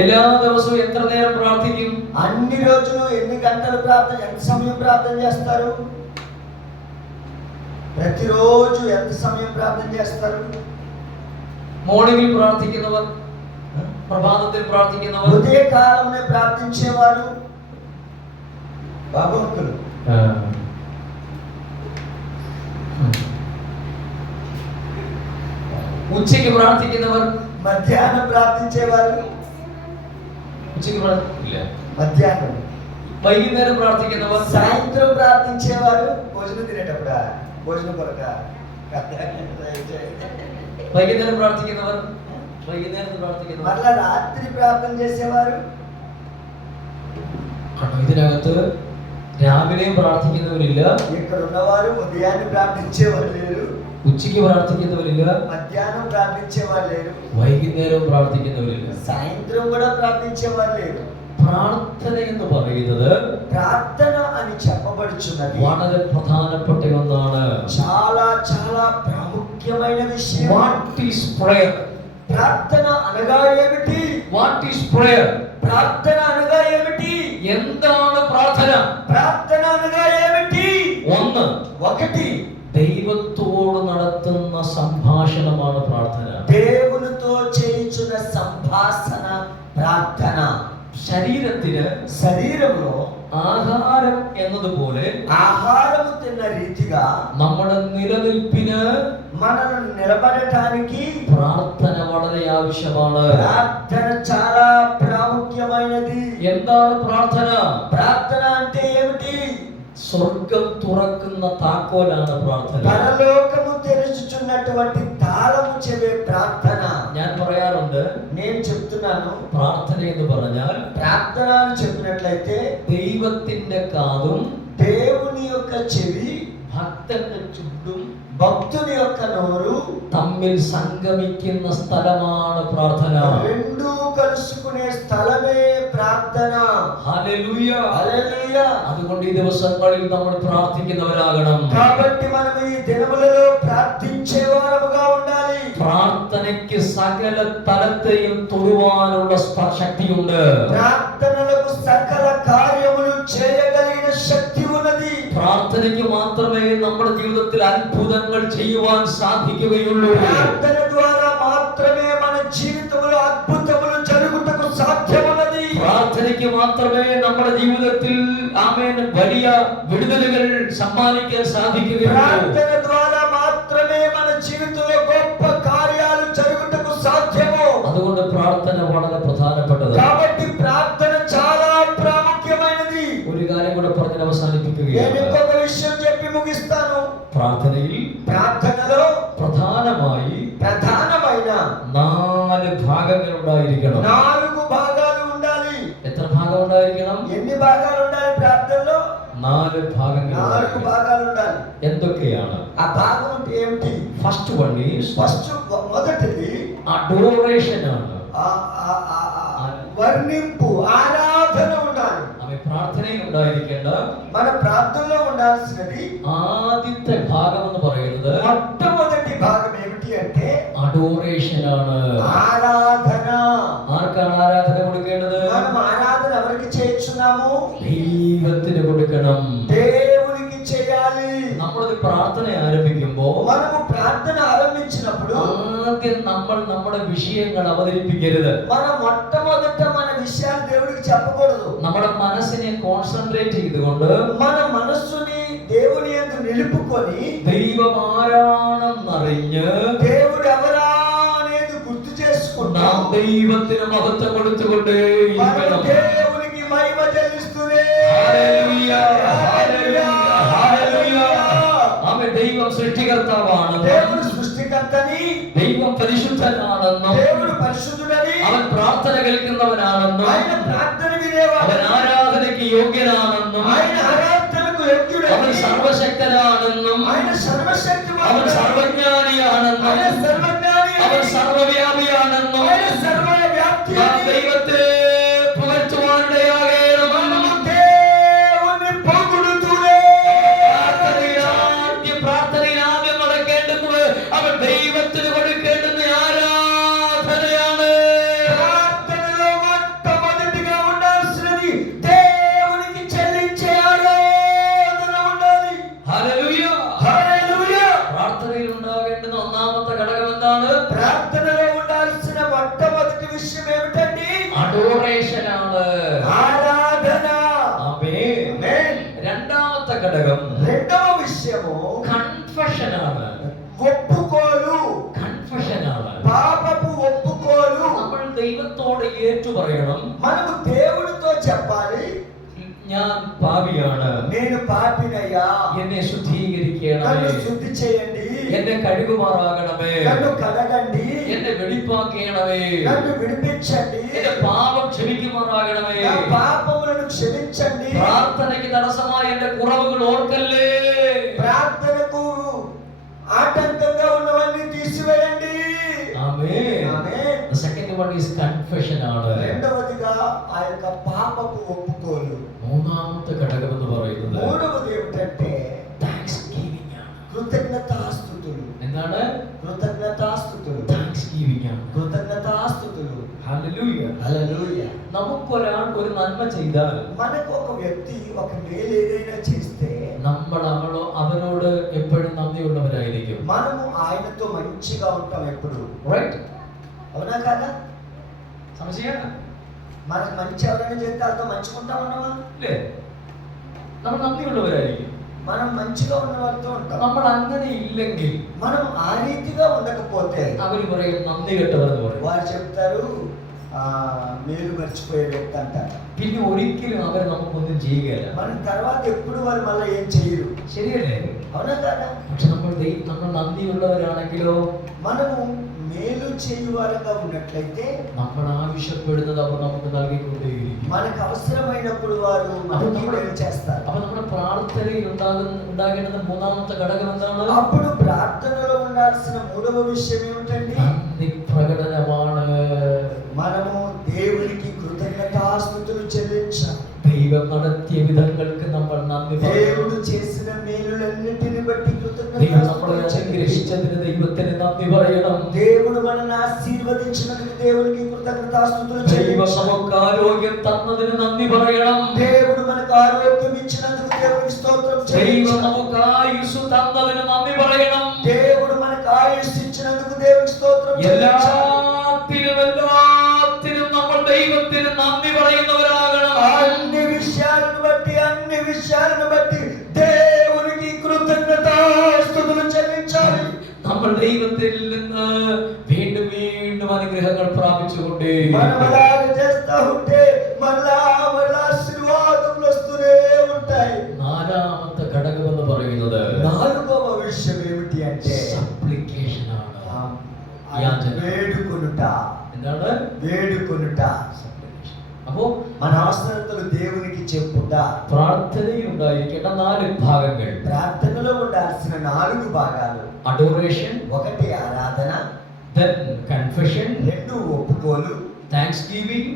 എല്ലാ ദിവസവും എത്ര നേരം പ്രാർത്ഥിക്കും? అన్ని రోజులు ఎన్ని గంటలు ప్రార్థన, ఎంత సమయం ప్రార్థన చేస్తారు? ప్రతిరోజు ఎంత సమయం ప్రార్థన చేస్తారు? മോർണിംഗിൽ പ്രാർത്ഥിക്കുന്നവർ, പ്രഭാതത്തിൽ പ്രാർത്ഥിക്കുന്നവർ, ఉదయ కాలంలో ప్రార్థించేవారు భగవంతుడు. ഉച്ചയ്ക്ക് പ്രാർത്ഥിക്കുന്നവർ, మధ్యాహ్నం ప్రార్థించేవారు. ഉച്ചയ്ക്ക് ഇല്ല, మధ్యాహ్నం. വൈകുന്നേരം പ്രാർത്ഥിക്കുന്നവർ, సాయంత్రం ప్రార్థించేవారు. భోజనం తినేటప్పుడా? భోజనం కొరక? വൈകുന്നേരം പ്രാർത്ഥിക്കുന്നവർ, വൈകുന്നേരത്തിൽ പ്രാർത്ഥിക്കുന്നവർ. మళ్ళా రాత్రి ప్రార్థన చేసేవారు. ഇതിനകത്ത് രാവിലെയും പ്രാർത്ഥിക്കുന്നവരില്ല, ఇక్కడ ఉన్నవారు ఉదయాన్ని ప్రార్థించేవారు లేరు, ഉച്ചയ്ക്ക് പ്രാർത്ഥിക്കുന്നവരില്ല, మధ్యాహ్నం ప్రార్థించేవారు లేరు, വൈകുന്നേരം പ്രാർത്ഥിക്കുന്നവരില്ല. సాయంత్రం కూడా ప్రార్థించేవారు లేరు. പ്രാർത്ഥന എന്ന് പറയുന്നത് ప్రార్థన అని చెప్పబడుచున్నది വളരെ പ്രധാനപ്പെട്ട ഒന്നാണ്. చాలా చాలా ప్రాముఖ్యమైన విషయం. What is prayer? ప్రార్థన అనగా ఏమిటి? What is prayer? ప్రార్థన అనగా ఏమిటి? എന്താണ് പ്രാർത്ഥന? ప్రార్థన అనగా ఏమిటి? ഒന്ന്, ఒకటి, ദൈവത്തോട് നടത്തുന്ന സംഭാഷണമാണ് പ്രാർത്ഥന. దేవునితో చేయుచున్న సంభాషణ ప్రార్థన. ശരീരത്തിന് శరీరంలో ആഹാരം എന്നതുപോലെ ఆహారము తిన్న రీతిగా നമ്മുടെ നിലനിൽപ്പിന് మనల్ని నిలబడటానికి പ്രാർത്ഥന വളരെ ആവശ്യമാണ്. ప్రార్థన చాలా ప్రాముఖ్యమైనది. എന്താണ് പ്രാർത്ഥന? ప్రార్థన అంటే ఏమిటి? സ്വർഗം തുറക്കുന്ന താക്കോലാണ് പ്രാർത്ഥന. పరలోకము తెరుచుచున్నటువంటి తాళము చెవే ప్రార్థన. ഞാൻ പറയാറുണ്ട്, నేను చెప్తున్నాను, പ്രാർത്ഥന എന്ന് പറഞ്ഞാൽ ప్రార్థన అని చెప్పినట్లయితే ദൈവത്തിന്റെ കാതും దేవుని యొక్క చెవి, ഭക്തന്റെ ചുണ്ടും భక్తుని యొక్క నోరు തമ്മിൽ സംഗമിക്കുന്ന സ്ഥലമാണ് പ്രാർത്ഥന. రెండు కలుసుకునే స్థలమే ప్రార్థన. ഹല്ലേലൂയ. హల్లెలూయా. അതുകൊണ്ട് ഈ ദിവസങ്ങളിൽ നമ്മൾ പ്രാർത്ഥിക്കുന്നവരാകണം. కాబట్టి మనం ఈ దినములలో ప్రార్థించే వారముగా ఉండాలి. പ്രാർത്ഥനയ്ക്ക് സകല തലത്തെയും തൊടുവാനുള്ള ശക്തിയുണ്ട്. ప్రార్థనలకు సకల కార్యములు చేయగలిగిన శక్తి ఉన్నది. പ്രാർത്ഥനയ്ക്ക് മാത്രമേ നമ്മുടെ ജീവിതത്തിൽ അത്ഭുതങ്ങൾ ചെയ്യുവാൻ സാധിക്കുകയുള്ളൂ. ప్రార్థన ద్వారా మాత్రమే మన జీవితంలో అద్భుతములు జరుగుటకు సాధ్యమున్నది. പ്രാർത്ഥനയ്ക്ക് മാത്രമേ നമ്മുടെ ജീവിതത്തിൽ ആമേൻ വലിയ വിടുതലുകൾ സമ്മാനിക്കാൻ സാധിക്കുകയുള്ളൂ. ప్రార్థన ద్వారా మాత్రమే మన జీవితంలో గొప్ప కార్యాలు జరుగుటకు సాధ్యము. അതുകൊണ്ട് പ്രാർത്ഥന വളരെ പ്രധാനപ്പെട്ടതാണ്. కాబట్టి ప్రార్థన చాలా ప్రాముఖ్యమైనది. ഒരു കാര്യം കൂടെ പറഞ്ഞ് నేను അവസാനിപ്പിക്കുകയാണ്. ఇంకొక విషయం చెప్పి ముగిస్తాను. പ്രാർത്ഥനയിൽ ప్రార్థనలో പ്രധാനമായി ప్రధానమైన 4 ഭാഗങ്ങൾ ഉണ്ടായിരിക്കണം. 4 భాగాలు ఉండాలి. എത്ര ഭാഗം ഉണ്ടായിരിക്കണം? ఎన్ని భాగాలు ఉండాలి ప్రార్థనలో? 4 ഭാഗങ്ങൾ 4 ഉണ്ടായിരിക്കണം. భాగాలు ఉండాలి. എന്തൊക്കെയാണ്? ఆ భాగం అంటే ఏమిటి? ഫസ്റ്റ് വൺ ഈസ് ఫస్ట్ మొదటిది അഡോറേഷൻ ആണ്. వర్ణింపు, ఆరాధన ఉండాలి. അവ പ്രാർത്ഥനയിൽ ഉണ്ടായിരിക്കേണ്ട మన ప్రార్థనలో ఉండాల్సినది ആദ്യത്തെ ഭാഗം എന്ന് പറയുന്നത് మొట్టమొదటి భాగం ఏమిటి అంటే അഡോറേഷൻ ആണ്. ఆరాధన. ആർക്കാണ് ആരാധന കൊടുക്കേണ്ടത്? మనం ఆరాధన ఎవరికి చేస్తున్నాము? ദൈവത്തിന് കൊടുക്കണം. దేవునికి చేయాలి. നമ്മളൊരു പ്രാർത്ഥന ആരംഭിക്കുമ്പോൾ మనము ప్రార్థన ఆరంభించినప్పుడు ആദ്യം നമ്മൾ നമ്മുടെ വിഷയങ്ങൾ അവതരിപ്പിക്കരുത്. మనం మొట్టమొదట మన విషయాలు దేవుడికి చెప్పకూడదు. നമ്മുടെ മനസ്സിനെ കോൺസെൻട്രേറ്റ് ചെയ്തുകൊണ്ട് మన మనస్సుని దేవుని యందు నిలుపుకొని ദൈവം ആരാണെന്നറിഞ്ഞ് దేవుడు ఎవరా అనేది గుర్తు చేసుకుంటాం. നാം ദൈവത്തിന് മഹത്വം കൊടുത്തുകൊണ്ടേ మనం ഇരിക്കണം. దేవునికి మహిమ చెల్లిస్తూనే ഹല്ലേലൂയ, ഹല്ലേലൂയ, ഹല്ലേലൂയ. ആമേൻ. ദൈവം സൃഷ്ടികർത്താവാണ്. దేవుడు సృష్టికర్తని, ദൈവം പരിശുദ്ധനാണെന്നും దేవుడు పరిశుద్ధుడని, അവൻ പ്രാർത്ഥന കേൾക്കുന്നവനാണെന്നും ఆయన ప్రార్థన వినేవాడు, അവൻ ആരാധനയ്ക്ക് യോഗ്യനാണെന്നും ఆయన ఆరాధనకు యోగ్యుడని, അവൻ സർവശക്തനാണെന്നും ఆయన അവൻ సర్వశక్తిమంతుడు, സർവജ്ഞാനിയാണെന്നും ఆయన సర్వజ్ఞాని, അവൻ സർവവ്യാപിയാണെന്നും ఆయన సర్వవ్యాప్తి നാം అని ദൈവത്തെ പുകഴ്ത്തുവാനിടയാകേണം. మనము దేవుని పొగుడుతూనే പ്രാർത്ഥനയിൽ ആദ്യം നടക്കേണ്ടുന്നത് അവൻ ദൈവത്തിന് കൊടുക്കേണ്ടുന്ന ആരാധനയാണ്. ప్రార్థనలో మొట్టమొదటిగా ఉండాల్సినది దేవునికి చెల్లించే ఆరాధన ఉండాలి. ഹല്ലേലൂയ. హల్లెలూయా. പ്രാർത്ഥനയിൽ ഉണ്ടാകേണ്ടുന്ന ഒന്നാമത്തെ ഘടകം എന്താണ്? ప్రార్థనలో ఉండాల్సిన మొట్టమొదటి విషయం ఏమిటండి? അഡോറേഷൻ ആണ്. ఆరాధన. ആമേൻ. ఆమేన్. രണ്ടാമത്തെ ഘടകം రెండవ విషయము കൺഫഷൻ ആണ്. ఒప్పుకోలు. കൺഫഷൻ ആണ്. పాపపు ఒప్పుకోలు. നമ്മൾ ദൈവത്തോട് ഏറ്റു പറയണം, మనము దేవునితో చెప్పాలి, ഞാൻ പാപിയാണ്, నేను పాపినయ్యా, എന്നെ ശുദ്ധീകരിക്കണമേ, నన్ను శుద్ధి చేయండి, എന്നെ കഴുകുമാറാകണമേ, నన్ను కడగండి, എന്നെ വെടിപ്പാക്കണമേ, నన్ను విడిపించండి, എന്റെ പാപം ക്ഷമിക്കുമാറാകണമേ, నా పాపములను క్షమించండి, പ്രാർത്ഥനയ്ക്ക് തടസ്സമായ എന്റെ കുറവുകൾ ഓർക്കല്ലേ, ప్రార్థనకు ఆటంకంగా ఉన్నవన్నీ తీసివేయండి. ആമേൻ. ఆమేన్. The second one is confession ആണ്. రెండవదిగా ఆ యొక్క పాపపు ఒప్పుకోలు. മൂന്നാമത്തെ ഘടകം എന്ന് പറയുന്നത് మూడవది ఏమిటంటే താങ്ക്സ് ഗിവിംഗ് ആണ്. కృతజ్ఞతాస్తుతులు. എന്താണ്? కృతజ్ఞతాస్తుతులు. താങ്ക്സ് ഗിവിംഗ് ആണ്. కృతజ్ఞతాస్తుతులు. ഹല്ലേലൂയ. హల్లెలూయా. നമുക്കൊരാൾ ഒരു നന്മ ചെയ്താൽ మనకు ఒక వ్యక్తి ఒక మేలు ఏదైనా చేస్తే നമ്മൾ അവനോട് എപ്പോഴും നന്ദിയുള്ളവരായിരിക്കും. మనము ఆయనతో మంచిగా ఉంటాం ఎప్పుడు. റൈറ്റ്? అవునా కదా? സംശയമാണ് మనకు మంచి ఎవరైనా చేస్తే వాళ్ళతో మంచిగా ఉంటామన్నావా? അല്ലേ? നമ്മൾ നന്ദിയുള്ളവരായിരിക്കും. మనం మంచిగా ఉన్న వారితో ఉంటాం. നമ്മൾ അങ്ങനെ ഇല്ലെങ്കിൽ మనం ఆ రీతిగా ఉండకపోతే അവർ പറയും നന്ദി കെട്ടവരെന്ന് പറയും. వారు చెప్తారు మేలు మర్చిపోయే వ్యక్తి అంటారు. പിന്നെ ഒരിക്കലും അവർ നമുക്കൊന്നും ചെയ്യുകയില്ല. మన తర్వాత ఎప్పుడు వారు మళ్ళీ ఏం చేయరు. ശരിയല്ലേ? అవునా కదా? പക്ഷെ നമ്മൾ നന്ദിയുള്ളവരാണെങ്കിലോ మనము మేలు చేయువారుగా ఉన్నట్లయితే നമ്മൾ ആവശ്യപ്പെടുന്നത് അവർ നമുക്ക് നൽകിക്കൊണ്ടേയിരിക്കും. మనకు అవసరమైనప్పుడు వారు మనకి మేలు చేస్తారు. അപ്പൊ നമ്മുടെ പ്രാർത്ഥനയിൽ ഉണ്ടാകേണ്ടത് മൂന്നാമത്തെ ഘടകം എന്താണ്? అప్పుడు ప్రార్థనలో ఉండాల్సిన మూడవ విషయం ఏమిటండి? നന്ദി പ്രകടനമാണ്. మనము దేవునికి కృతజ్ఞతాస్తుతులు చెల్లించాలి. ദൈവം നടത്തിയ വിധങ്ങൾക്ക് നമ്മൾ നന്ദി దేవుడు പറയണം. చేసిన మేలులన్నిటిని బట్టి ദൈവം നമ്മളെ కృతజ్ఞతాస్తుతులు చెల్లించాలి. അനുഗ്രഹിച്ചതിന് ദൈവത്തിന് നന്ദി പറയണം. దేవుడు మనల్ని ఆశీర్వదించినందుకు దేవునికి కృతజ్ఞతాస్తుతులు ദൈവം చెల్లించాలి. നമുക്ക് ఆరోగ్యం തന്നതിന് നന്ദി പറയണം. దేవుడు మనకు ఆరోగ్యం ఇచ్చినందుకు దేవునికి స్తోత్రం ദൈവം చెల్లించాలి. നമുക്ക് ആയുസ് തന്നതിന് നന്ദി പറയണം. దేవుడు మనకు ఆయుష్ ఇచ్చినందుకు దేవునికి స్తోత్రం చెల్లించాలి. എല്ലാത്തിനും നമ്മൾ ദൈവത്തിന് നന്ദി പറയുന്നവരാകണം. అన్ని విషయాలను బట్టి దేవునికి కృతజ్ఞతాస్తుతులు చెల్లించాలి. നമ്മൾ ദൈവത്തിൽ നിന്ന് വീണ്ടും വീണ്ടും അനുഗ്രഹങ്ങൾ പ്രാപിച്ചുകൊണ്ടേ మనం అలాగే చేస్తా ఉంటే మళ్ళా ఆశీర్వాదములు వస్తూనే ఉంటాయి. നാലാമത്തെ ഘടകം എന്ന് പറയുന്നത് నాలుగవ విషయం ఏమిటి అంటే സപ്ലിക്കേഷൻ ആണ്. യാചന. వేడుకొనుట. എന്താണ്? వేడుకొనుట. Supplication. അപ്പോ మన అవసరతలు దేవునికి చెప్పుట. പ്രാർത്ഥനയിൽ ഉണ്ടായിരിക്കേണ്ട 4 ഭാഗങ്ങൾ. ప్రార్థనలో ఉండాల్సిన 4 భాగాలు. അഡോറേഷൻ, ఒకటి ఆరాధన, then confession, 2 ఒప్పుకోలు, thanksgiving,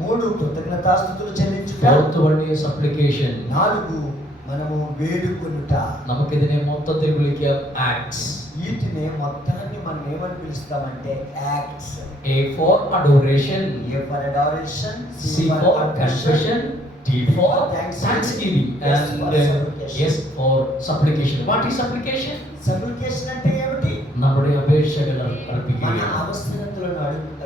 3 కృతజ్ఞతాస్తుతులు చెల్లించుట, 4th one is supplication. 4 మనము వేడుకొనుట. നമുക്കിതിനെ മൊത്തത്തിൽ വിളിക്കാം acts. వీటిని మొత్తాన్ని మనం ఏమని పిలుస్తామంటే acts. A for adoration, A for adoration, C for confession, D for thanksgiving, and S for supplication. What is supplication? Supplication అంటే ఏమిటి? നമ്മുടെ അപേക്ഷകൾ మన അർപ്പിക്കുക, అవసరతలను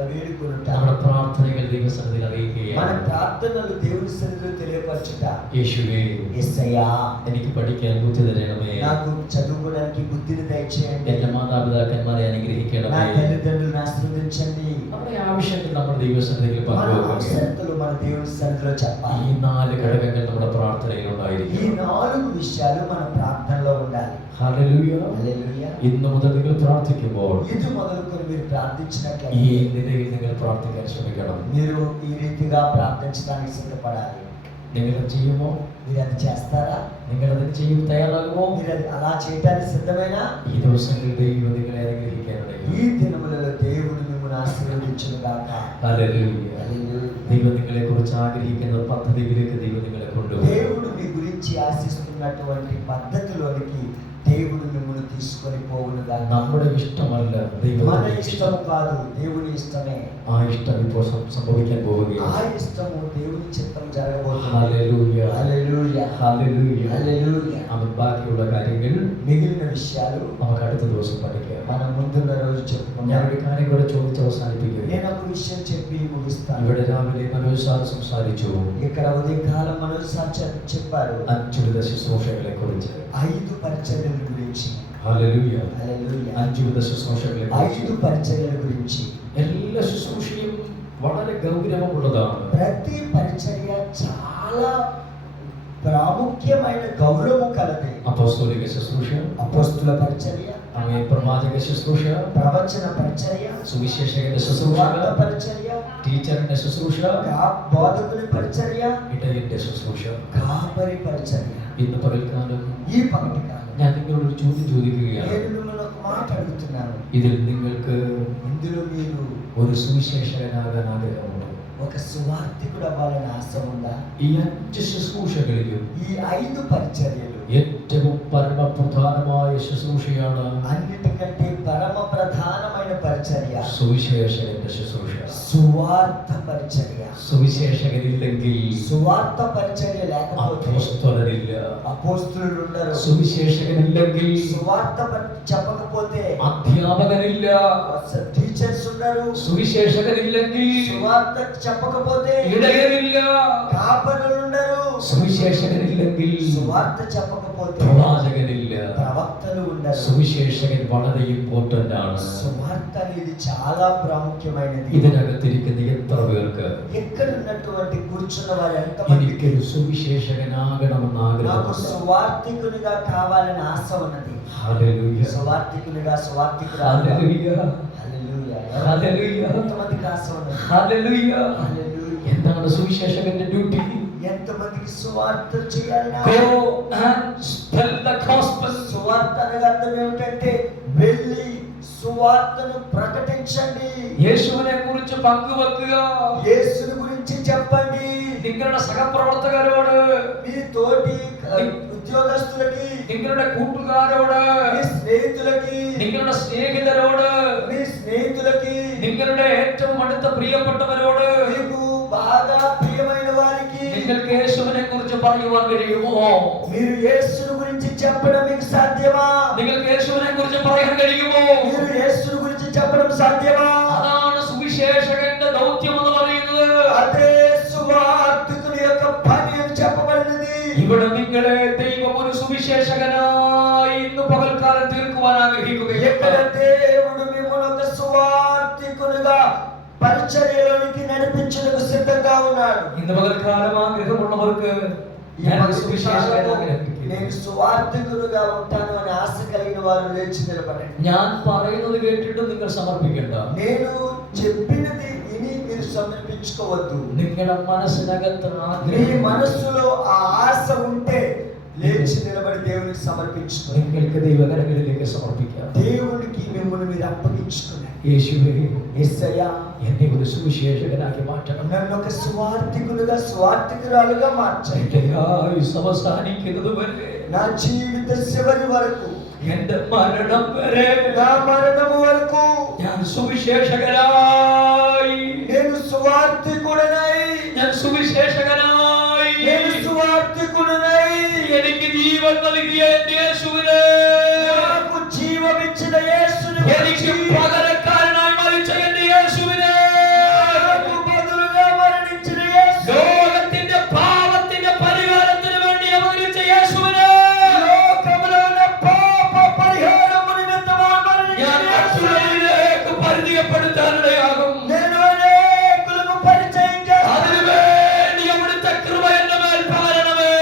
వేడుకొనుట, നമ്മുടെ പ്രാർത്ഥനകൾ ദൈവസന്നിധിയിൽ మన അറിയിക്കുകയാണ്. ప్రార్థనలు దేవుని సన్నిధిలో తెలియపరచుట. യേശുവേ, యేసయ్యా, എനിക്ക് പഠിക്കാൻ ബുദ്ധി തരണമേ. నాకు చదువుకోవడానికి బుద్ధిని దయచేయండి. എന്റെ മാതാപിതാക്കന്മാരെ నా അനുഗ്രഹിക്കണമേ. తల్లిదండ్రులను ఆశీర్వదించండి. നമ്മുടെ ആവശ്യങ്ങൾ നമ്മുടെ ദൈവസന്നിധിയിൽ మన പങ്കുവെക്കുക. అవసరతలు మన దేవుని సన్నిధిలో ഈ చెప్పాలి. 4 ഘടകങ്ങൾ നമ്മുടെ പ്രാർത്ഥനയിൽ ఈ ഉണ്ടായിരിക്കും. 4 విషయాలు మన ప్రార్థనలో ఉండాలి. ഹല്ലേലൂയ. హల్లెలూయా. ഇന്ന് മുതൽ നിങ്ങൾ പ്രാർത്ഥിക്കുമ്പോൾ ఇది మొదలుకొని మీరు ഈ ప్రార్థించినట్లయితే നിലയിൽ നിങ്ങൾ പ്രാർത്ഥിക്കാൻ ശ്രമിക്കണം. మీరు ఈ రీతిగా ప్రార్థించడానికి సిద్ధపడాలి. നിങ്ങൾ ചെയ്യുമോ? మీరు అది చేస్తారా? നിങ്ങൾ അതിന് ചെയ്യും തയ്യാറാകുമോ? మీరు అది అలా చేయడానికి సిద్ధమేనా? ഈ ദിവസങ്ങളിൽ ദൈവം നിങ്ങളെ അനുഗ്രഹിക്കാനുണ്ടെങ്കിൽ ఈ దినములలో దేవుడు మిమ్మల్ని ఆశీర్వదించును గాక. ഹല്ലേലൂയ. హల్లెలూయా. ദൈവം നിങ്ങളെ കുറിച്ച് ആഗ്രഹിക്കുന്ന പദ്ധതിയിലേക്ക് ദൈവം നിങ്ങളെ കൊണ്ടുപോകും. దేవుడు మీ గురించి ఆశిస్తున్నటువంటి పద్ధతిలోనికి దేవుడు మిమ్మల్ని తీసుకొని పోవును గాక. നമ്മുടെ ഇഷ്ടമല്ല మన ദൈവത്തിന്റെ ఇష్టము ഇഷ്ടം. కాదు, దేవుని ఇష్టమే. ആ ഇഷ്ടം ഇപ്പോൾ സംഭവിക്കാൻ ఆ പോവുകയാണ്. ఇష్టము దేవుని చిత్తం జరగబోతుంది. ഹല്ലേലൂയ. హల్లెలూయా. ഹല്ലേലൂയ. హల్లెలూయా. അവൻ ബാക്കിയുള്ള കാര്യങ്ങൾ మిగిలిన విషయాలు നമുക്ക് അടുത്ത ദിവസം പഠിക്കാം. మనం ముందున్న రోజు ഞാൻ చెప్పుకుందాం. ഒരു കാര്യം കൂടെ ചോദിച്ച് അവസാനിപ്പിക്കുകയാണ്. నేను ఒక విషయం చెప్పి ముగిస్తాను. ഇവിടെ രാവിലെ മനോജ് സാർ സംസാരിച്ചു ఇక్కడ ఉదయకాలం మనోజ్ సార్ చెప్పారు 5 വിധ ശുശ്രൂഷകളെ കുറിച്ച്. 5 పరిచర్యల గురించి. ഹല്ലേലൂയ. హల్లెలూయా. 5 విధ శുശ്രൂഷകളെ കുറിച്ച്. 5 పరిచర్యల గురించి. എല്ലാ ശുശ്രൂഷയും വളരെ ഗൗരവമുള്ളതാണ്. ప్రతి పరిచర్య చాలా ప్రాముఖ్యమైన గౌరవము కలది. അപ്പോസ്തലിക ശുശ്രൂഷ, అపోస్తుల పరిచర్య, അങ്ങേ പ്രവാചക ശുശ്രൂഷ, ప్రవచన పరిచర్య, സുവിശേഷകന്റെ ശുശ്രൂഷ, సువార్త పరిచర్య, ടീച്ചറിന്റെ ശുശ്രൂഷ, బోధకుని పరిచర్య, ഇടയന്റെ ശുശ്രൂഷ. కాపరి పరిచర్య. ഇന്ന് പകൽക്കാലം ఈ పగటి కాలం ഞാൻ നിങ്ങളോട് ഒരു ചോദ്യം ചോദിക്കുകയാണ്. నేను మిమ్మల్ని ఒక మాట అడుగుతున్నాను. ഇതിൽ നിങ്ങൾക്ക് ఇందులో మీరు ഒരു സുവിശേഷകനാകാൻ ആഗ്രഹമുണ്ടോ? ఒక సువార్తికుడు అవ్వాలని ఆశ ఉందా? ഈ 5 ശുശ്രൂഷകളിലും ఈ 5 పరిచర్యలు ഏറ്റവും പരമപ്രധാനമായ ശുശ്രൂഷയാണ് అన్నిటికంటే పరమ ప్రధానమైన పరిచర్య സുവിശേഷകന്റെ ശുശ്രൂഷ. సువార్త పరిచర్య. സുവിശേഷകനില്ലെങ്കിൽ సువార్త పరిచర్య లేకపోతే അപ്പോസ്തലനില്ല. అపోస్తులు ఉండరు. സുവിശേഷകനില്ലെങ്കിൽ సువార్త చెప్పకపోతే അധ്യാപകനില്ല. టీచర్స్ ఉండరు. സുവിശേഷകനില്ലെങ്കിൽ సువార్త చెప్పకపోతే ഇടയനില്ല. కాపరులు ఉండరు. സുവിശേഷകനില്ലെങ്കിൽ సువార్త చెప్పకపోతే പ്രവാചകനില്ല. ప్రవక్తలు ఉండరు. സുവിശേഷകൻ വളരെ ഇമ്പോർട്ടന്റ് ആണ്. సువార్త అనేది చాలా ప్రాముఖ్యమైనది. ഇതിനകത്തിരിക്കുന്ന എത്ര പേർക്ക് ఎక్కడ ఉన్నటువంటి కూర్చున్న వారు ఎంతమంది എനിക്കൊരു സുവിശേഷകനാകണമെന്ന് నాకు ആഗ്രഹമുണ്ട്? సువార్తికునిగా కావాలని ఆశ ఉన్నది. ഹല്ലേലൂയ. సువార్తికునిగా సువార్తికురాలుగా. ഹല്ലേലൂയ. హల్లెలూయా. ഹല്ലേലൂയ. ఎంతమందికి ఆశ ఉన్నది? ഹല്ലേലൂയ. హల్లెలూయా. എന്താണ് സുവിശേഷകന്റെ ഡ്യൂട്ടി? ఎంతమందికి సువార్త చేయాలని ఆశ? Go and spread the gospel. సువార్త అనగా అర్థం ఏమిటంటే వెళ్ళి సువార్తను ప్రకటించండి. യേശുവിനെ കുറിച്ച് പങ്കുവെക്കുക. యేసుని గురించి చెప్పండి. നിങ്ങളുടെ സഹപ്രവർത്തകരോട്, మీ తోటి ఉద్యోగస్తులకి, നിങ്ങളുടെ കൂട്ടുകാരോട്, మీ స్నేహితులకి, നിങ്ങളുടെ സ്നേഹിതരോട്, మీ స్నేహితులకి, നിങ്ങളുടെ ഏറ്റവും അടുത്ത പ്രിയപ്പെട്ടവരോട് మీకు బాగా ప్రియమైన వారికి നിങ്ങൾക്ക് യേശുവിനെ കുറിച്ച് പറയുവാൻ കഴിയുമോ? మీరు యేసుని గురించి చెప్పడం మీకు సాధ్యమా? നിങ്ങൾക്ക് యేശുവിനെ കുറിച്ച് പറയാൻ കഴിയുമോ? మీరు యేసుని గురించి చెప్పడం సాధ్యమా? അതാണ് സുവിശേഷകന്റെ ദൗത്യം എന്ന് പറയുന്നത്. అదే సువార్తికుని యొక్క పని అని చెప్పబడినది. ഇവിടെ നിങ്ങളെ ദൈവം ഒരു സുവിശേഷകനായി ഇന്ന് പകൽക്കാലം തീർക്കുവാൻ ఎక్కడ ആഗ്രഹിക്കുകയാണ്. దేవుడు మిమ్మల్ని ఒక సువార్తికునిగా పరిచర్యలోనికి నడిపించడానికి సిద్ధంగా ఉన్నాడు. ഇന്ന് പകൽക്കാലം ആഗ്രഹമുള്ളവർക്ക് ఈ ഞാൻ ഒരു పగటి സുവിശേഷകനാകാൻ కాలంలో ആഗ്രഹിക്കുന്നു. నేను సువార్తికునిగా ఉంటాను అని ఆశ కలిగిన వారు లేచి నిలబడండి. ഞാൻ പറയുന്നത് കേട്ടിട്ട് നിങ്ങൾ സമർപ്പിക്കണ്ട. నేను చెప్పినది విని మీరు సమర్పించుకోవద్దు. നിങ്ങളുടെ മനസ്സിനകത്ത് మీ ആഗ്രഹം, మనస్సులో ఆ ఆశ ఉంటే లేచి నిలబడి దేవునికి సమర్పించుకోండి. നിങ്ങൾക്ക് ദൈവകരങ്ങളിലേക്ക് സമർപ്പിക്കാം. దేవునికి మిమ్మల్ని మీరు అప్పగించుకోండి. യേശുവേ, యేసయ్యా, എന്നെ ഒരു സുവിശേഷകനാക്കി മാറ്റണം. నన్ను ఒక సువార్తికులుగా సువార్తికురాలుగా మార్చండి. എന്റെ ആയുസ് അവസാനിക്കുന്നത് വരെ, నా జీవిత చివరి వరకు, എന്റെ മരണം വരെ నా మరణము వరకు ഞാൻ സുവിശേഷകനായി, నేను సువార్తికుడనై, ഞാൻ സുവിശേഷകനായി, నేను సువార్తికుడనై, എനിക്ക് ജീവൻ നൽകിയ എന്റെ യേശുവിനെ, నాకు జీవమిచ్చిన యేసుని എനിക്ക് പകരക്കാരനായി മരിച്ച എന്റെ യേശുവിനെ, నాకు బదులుగా మరణించిన యేసు, ലോകത്തിന്റെ പാപത്തിന്റെ പരിഹാരത്തിന് വേണ്ടി അവതരിച്ച യേശുവിനെ, లోకములో ఉన్న పాప పరిహారము నిమిత్తము ഞാൻ మరణించిన యేసు, മറ്റുള്ളവരിലേക്ക് പരിചയപ്പെടുത്താനിടയാകും. నేను అనేకులకు పరిచయం చేస్తాను. അതിനുവേണ്ടി അവിടുത്തെ കൃപ എന്റെ മേൽ പകരണമേ.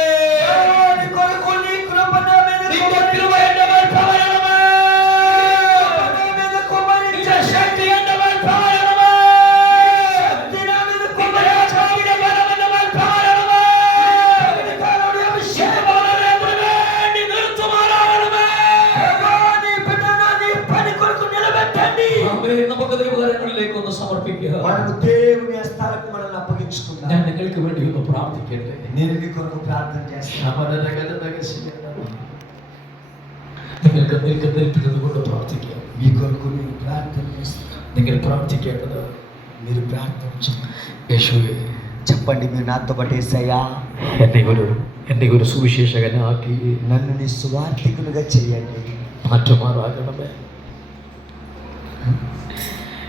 దేవుని కొరకు నీ కృప నా మీద നിന്റെ కుమ్మరించు. കൃപ എന്റെ മേൽ പ്രാർത്ഥിക്കട്ടെ. నేను మీ కొరకు ప్రార్థన చేస్తాను. നിങ്ങൾക്ക് നിൽക്കുന്നത് കൊണ്ട് പ്രാർത്ഥിക്കാം. మీ కొరకు నేను ప్రార్థన చేస్తాను. നിങ്ങൾ പ്രാർത്ഥിക്കേണ്ടത് మీరు ప్రార్థించండి. യേശുവേ, చెప్పండి మీరు నాతో పాటు యేసయ్యా എന്നെ ഒരു സുവിശേഷകനാക്കി నన్ను నీ సువార్థికులుగా చేయండి. മാറ്റുമാറാകണമേ.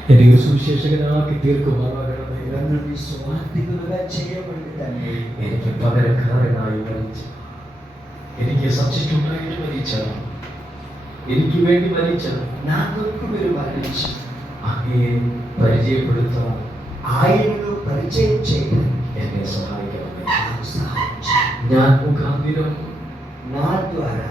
എന്നെ ഒരു സുവിശേഷകനാക്കി തീർക്കുമാറാകണമേ. నన్ను నీ సువార్థికులుగా చేయబడి తండ్రి. എനിക്ക് പകരക്കാരനായി മരിച്ച, എനിക്ക് സബ്സ്റ്റിറ്റ്യൂട്ടായിട്ട് മരിച്ച, എനിക്ക് വേണ്ടി മരിച്ച నా కొరకు మీరు మరణించి അങ്ങയെ പരിചയപ്പെടുത്താൻ ఆయనను పరిచయం చేయడం എന്നെ സഹായിക്കണമേ. నాకు సహాయం చేయండి. ഞാൻ മുഖാന്തിരം నా ద్వారా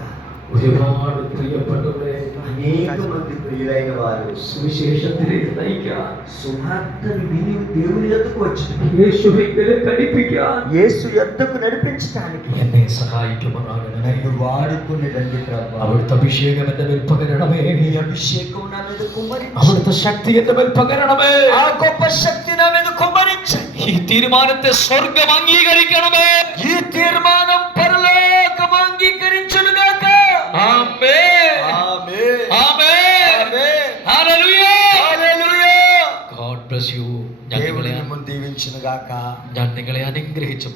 ഒരുപാട് പ്രിയപ്പെട്ടവരെ అనేక మంది ప్రియులైన వారు സുവിശേഷത്തിലേക്ക് നയിക്കാൻ, సువార్తను విని దేవుని యొద్దకు వచ్చి യേശുവിനെ പഠിപ്പിക്കാൻ యేసు యొద్దకు నడిపించడానికి എന്നെ సహాയിക്കുമാറാകണമേ. నన్ను వాడుకుని రండి ప్రభు. അവിടുത്തെ അഭിഷേകം എന്റെ മേൽ പകരണമേ. నీ అభిషేకం నా మీద కుమ్మరించి അവിടുത്തെ ശക്തി എന്റെ മേൽ പകരണമേ. ఆ గొప్ప శక్తి నా మీద కుమ్మరించండి. ഈ തീരുമാനത്തെ സ്വർഗം അംഗീകരിക്കണമേ. ఈ తీర్మానం పరలోకం అంగీకరించునుగాక. Amen. Amen. Amen. Amen. Hallelujah. Hallelujah. God bless you. ഞാൻ దేవుడు നിങ്ങളെ మిమ్మల్ని దీవించునుగాక. അനുഗ്രഹിച്ചു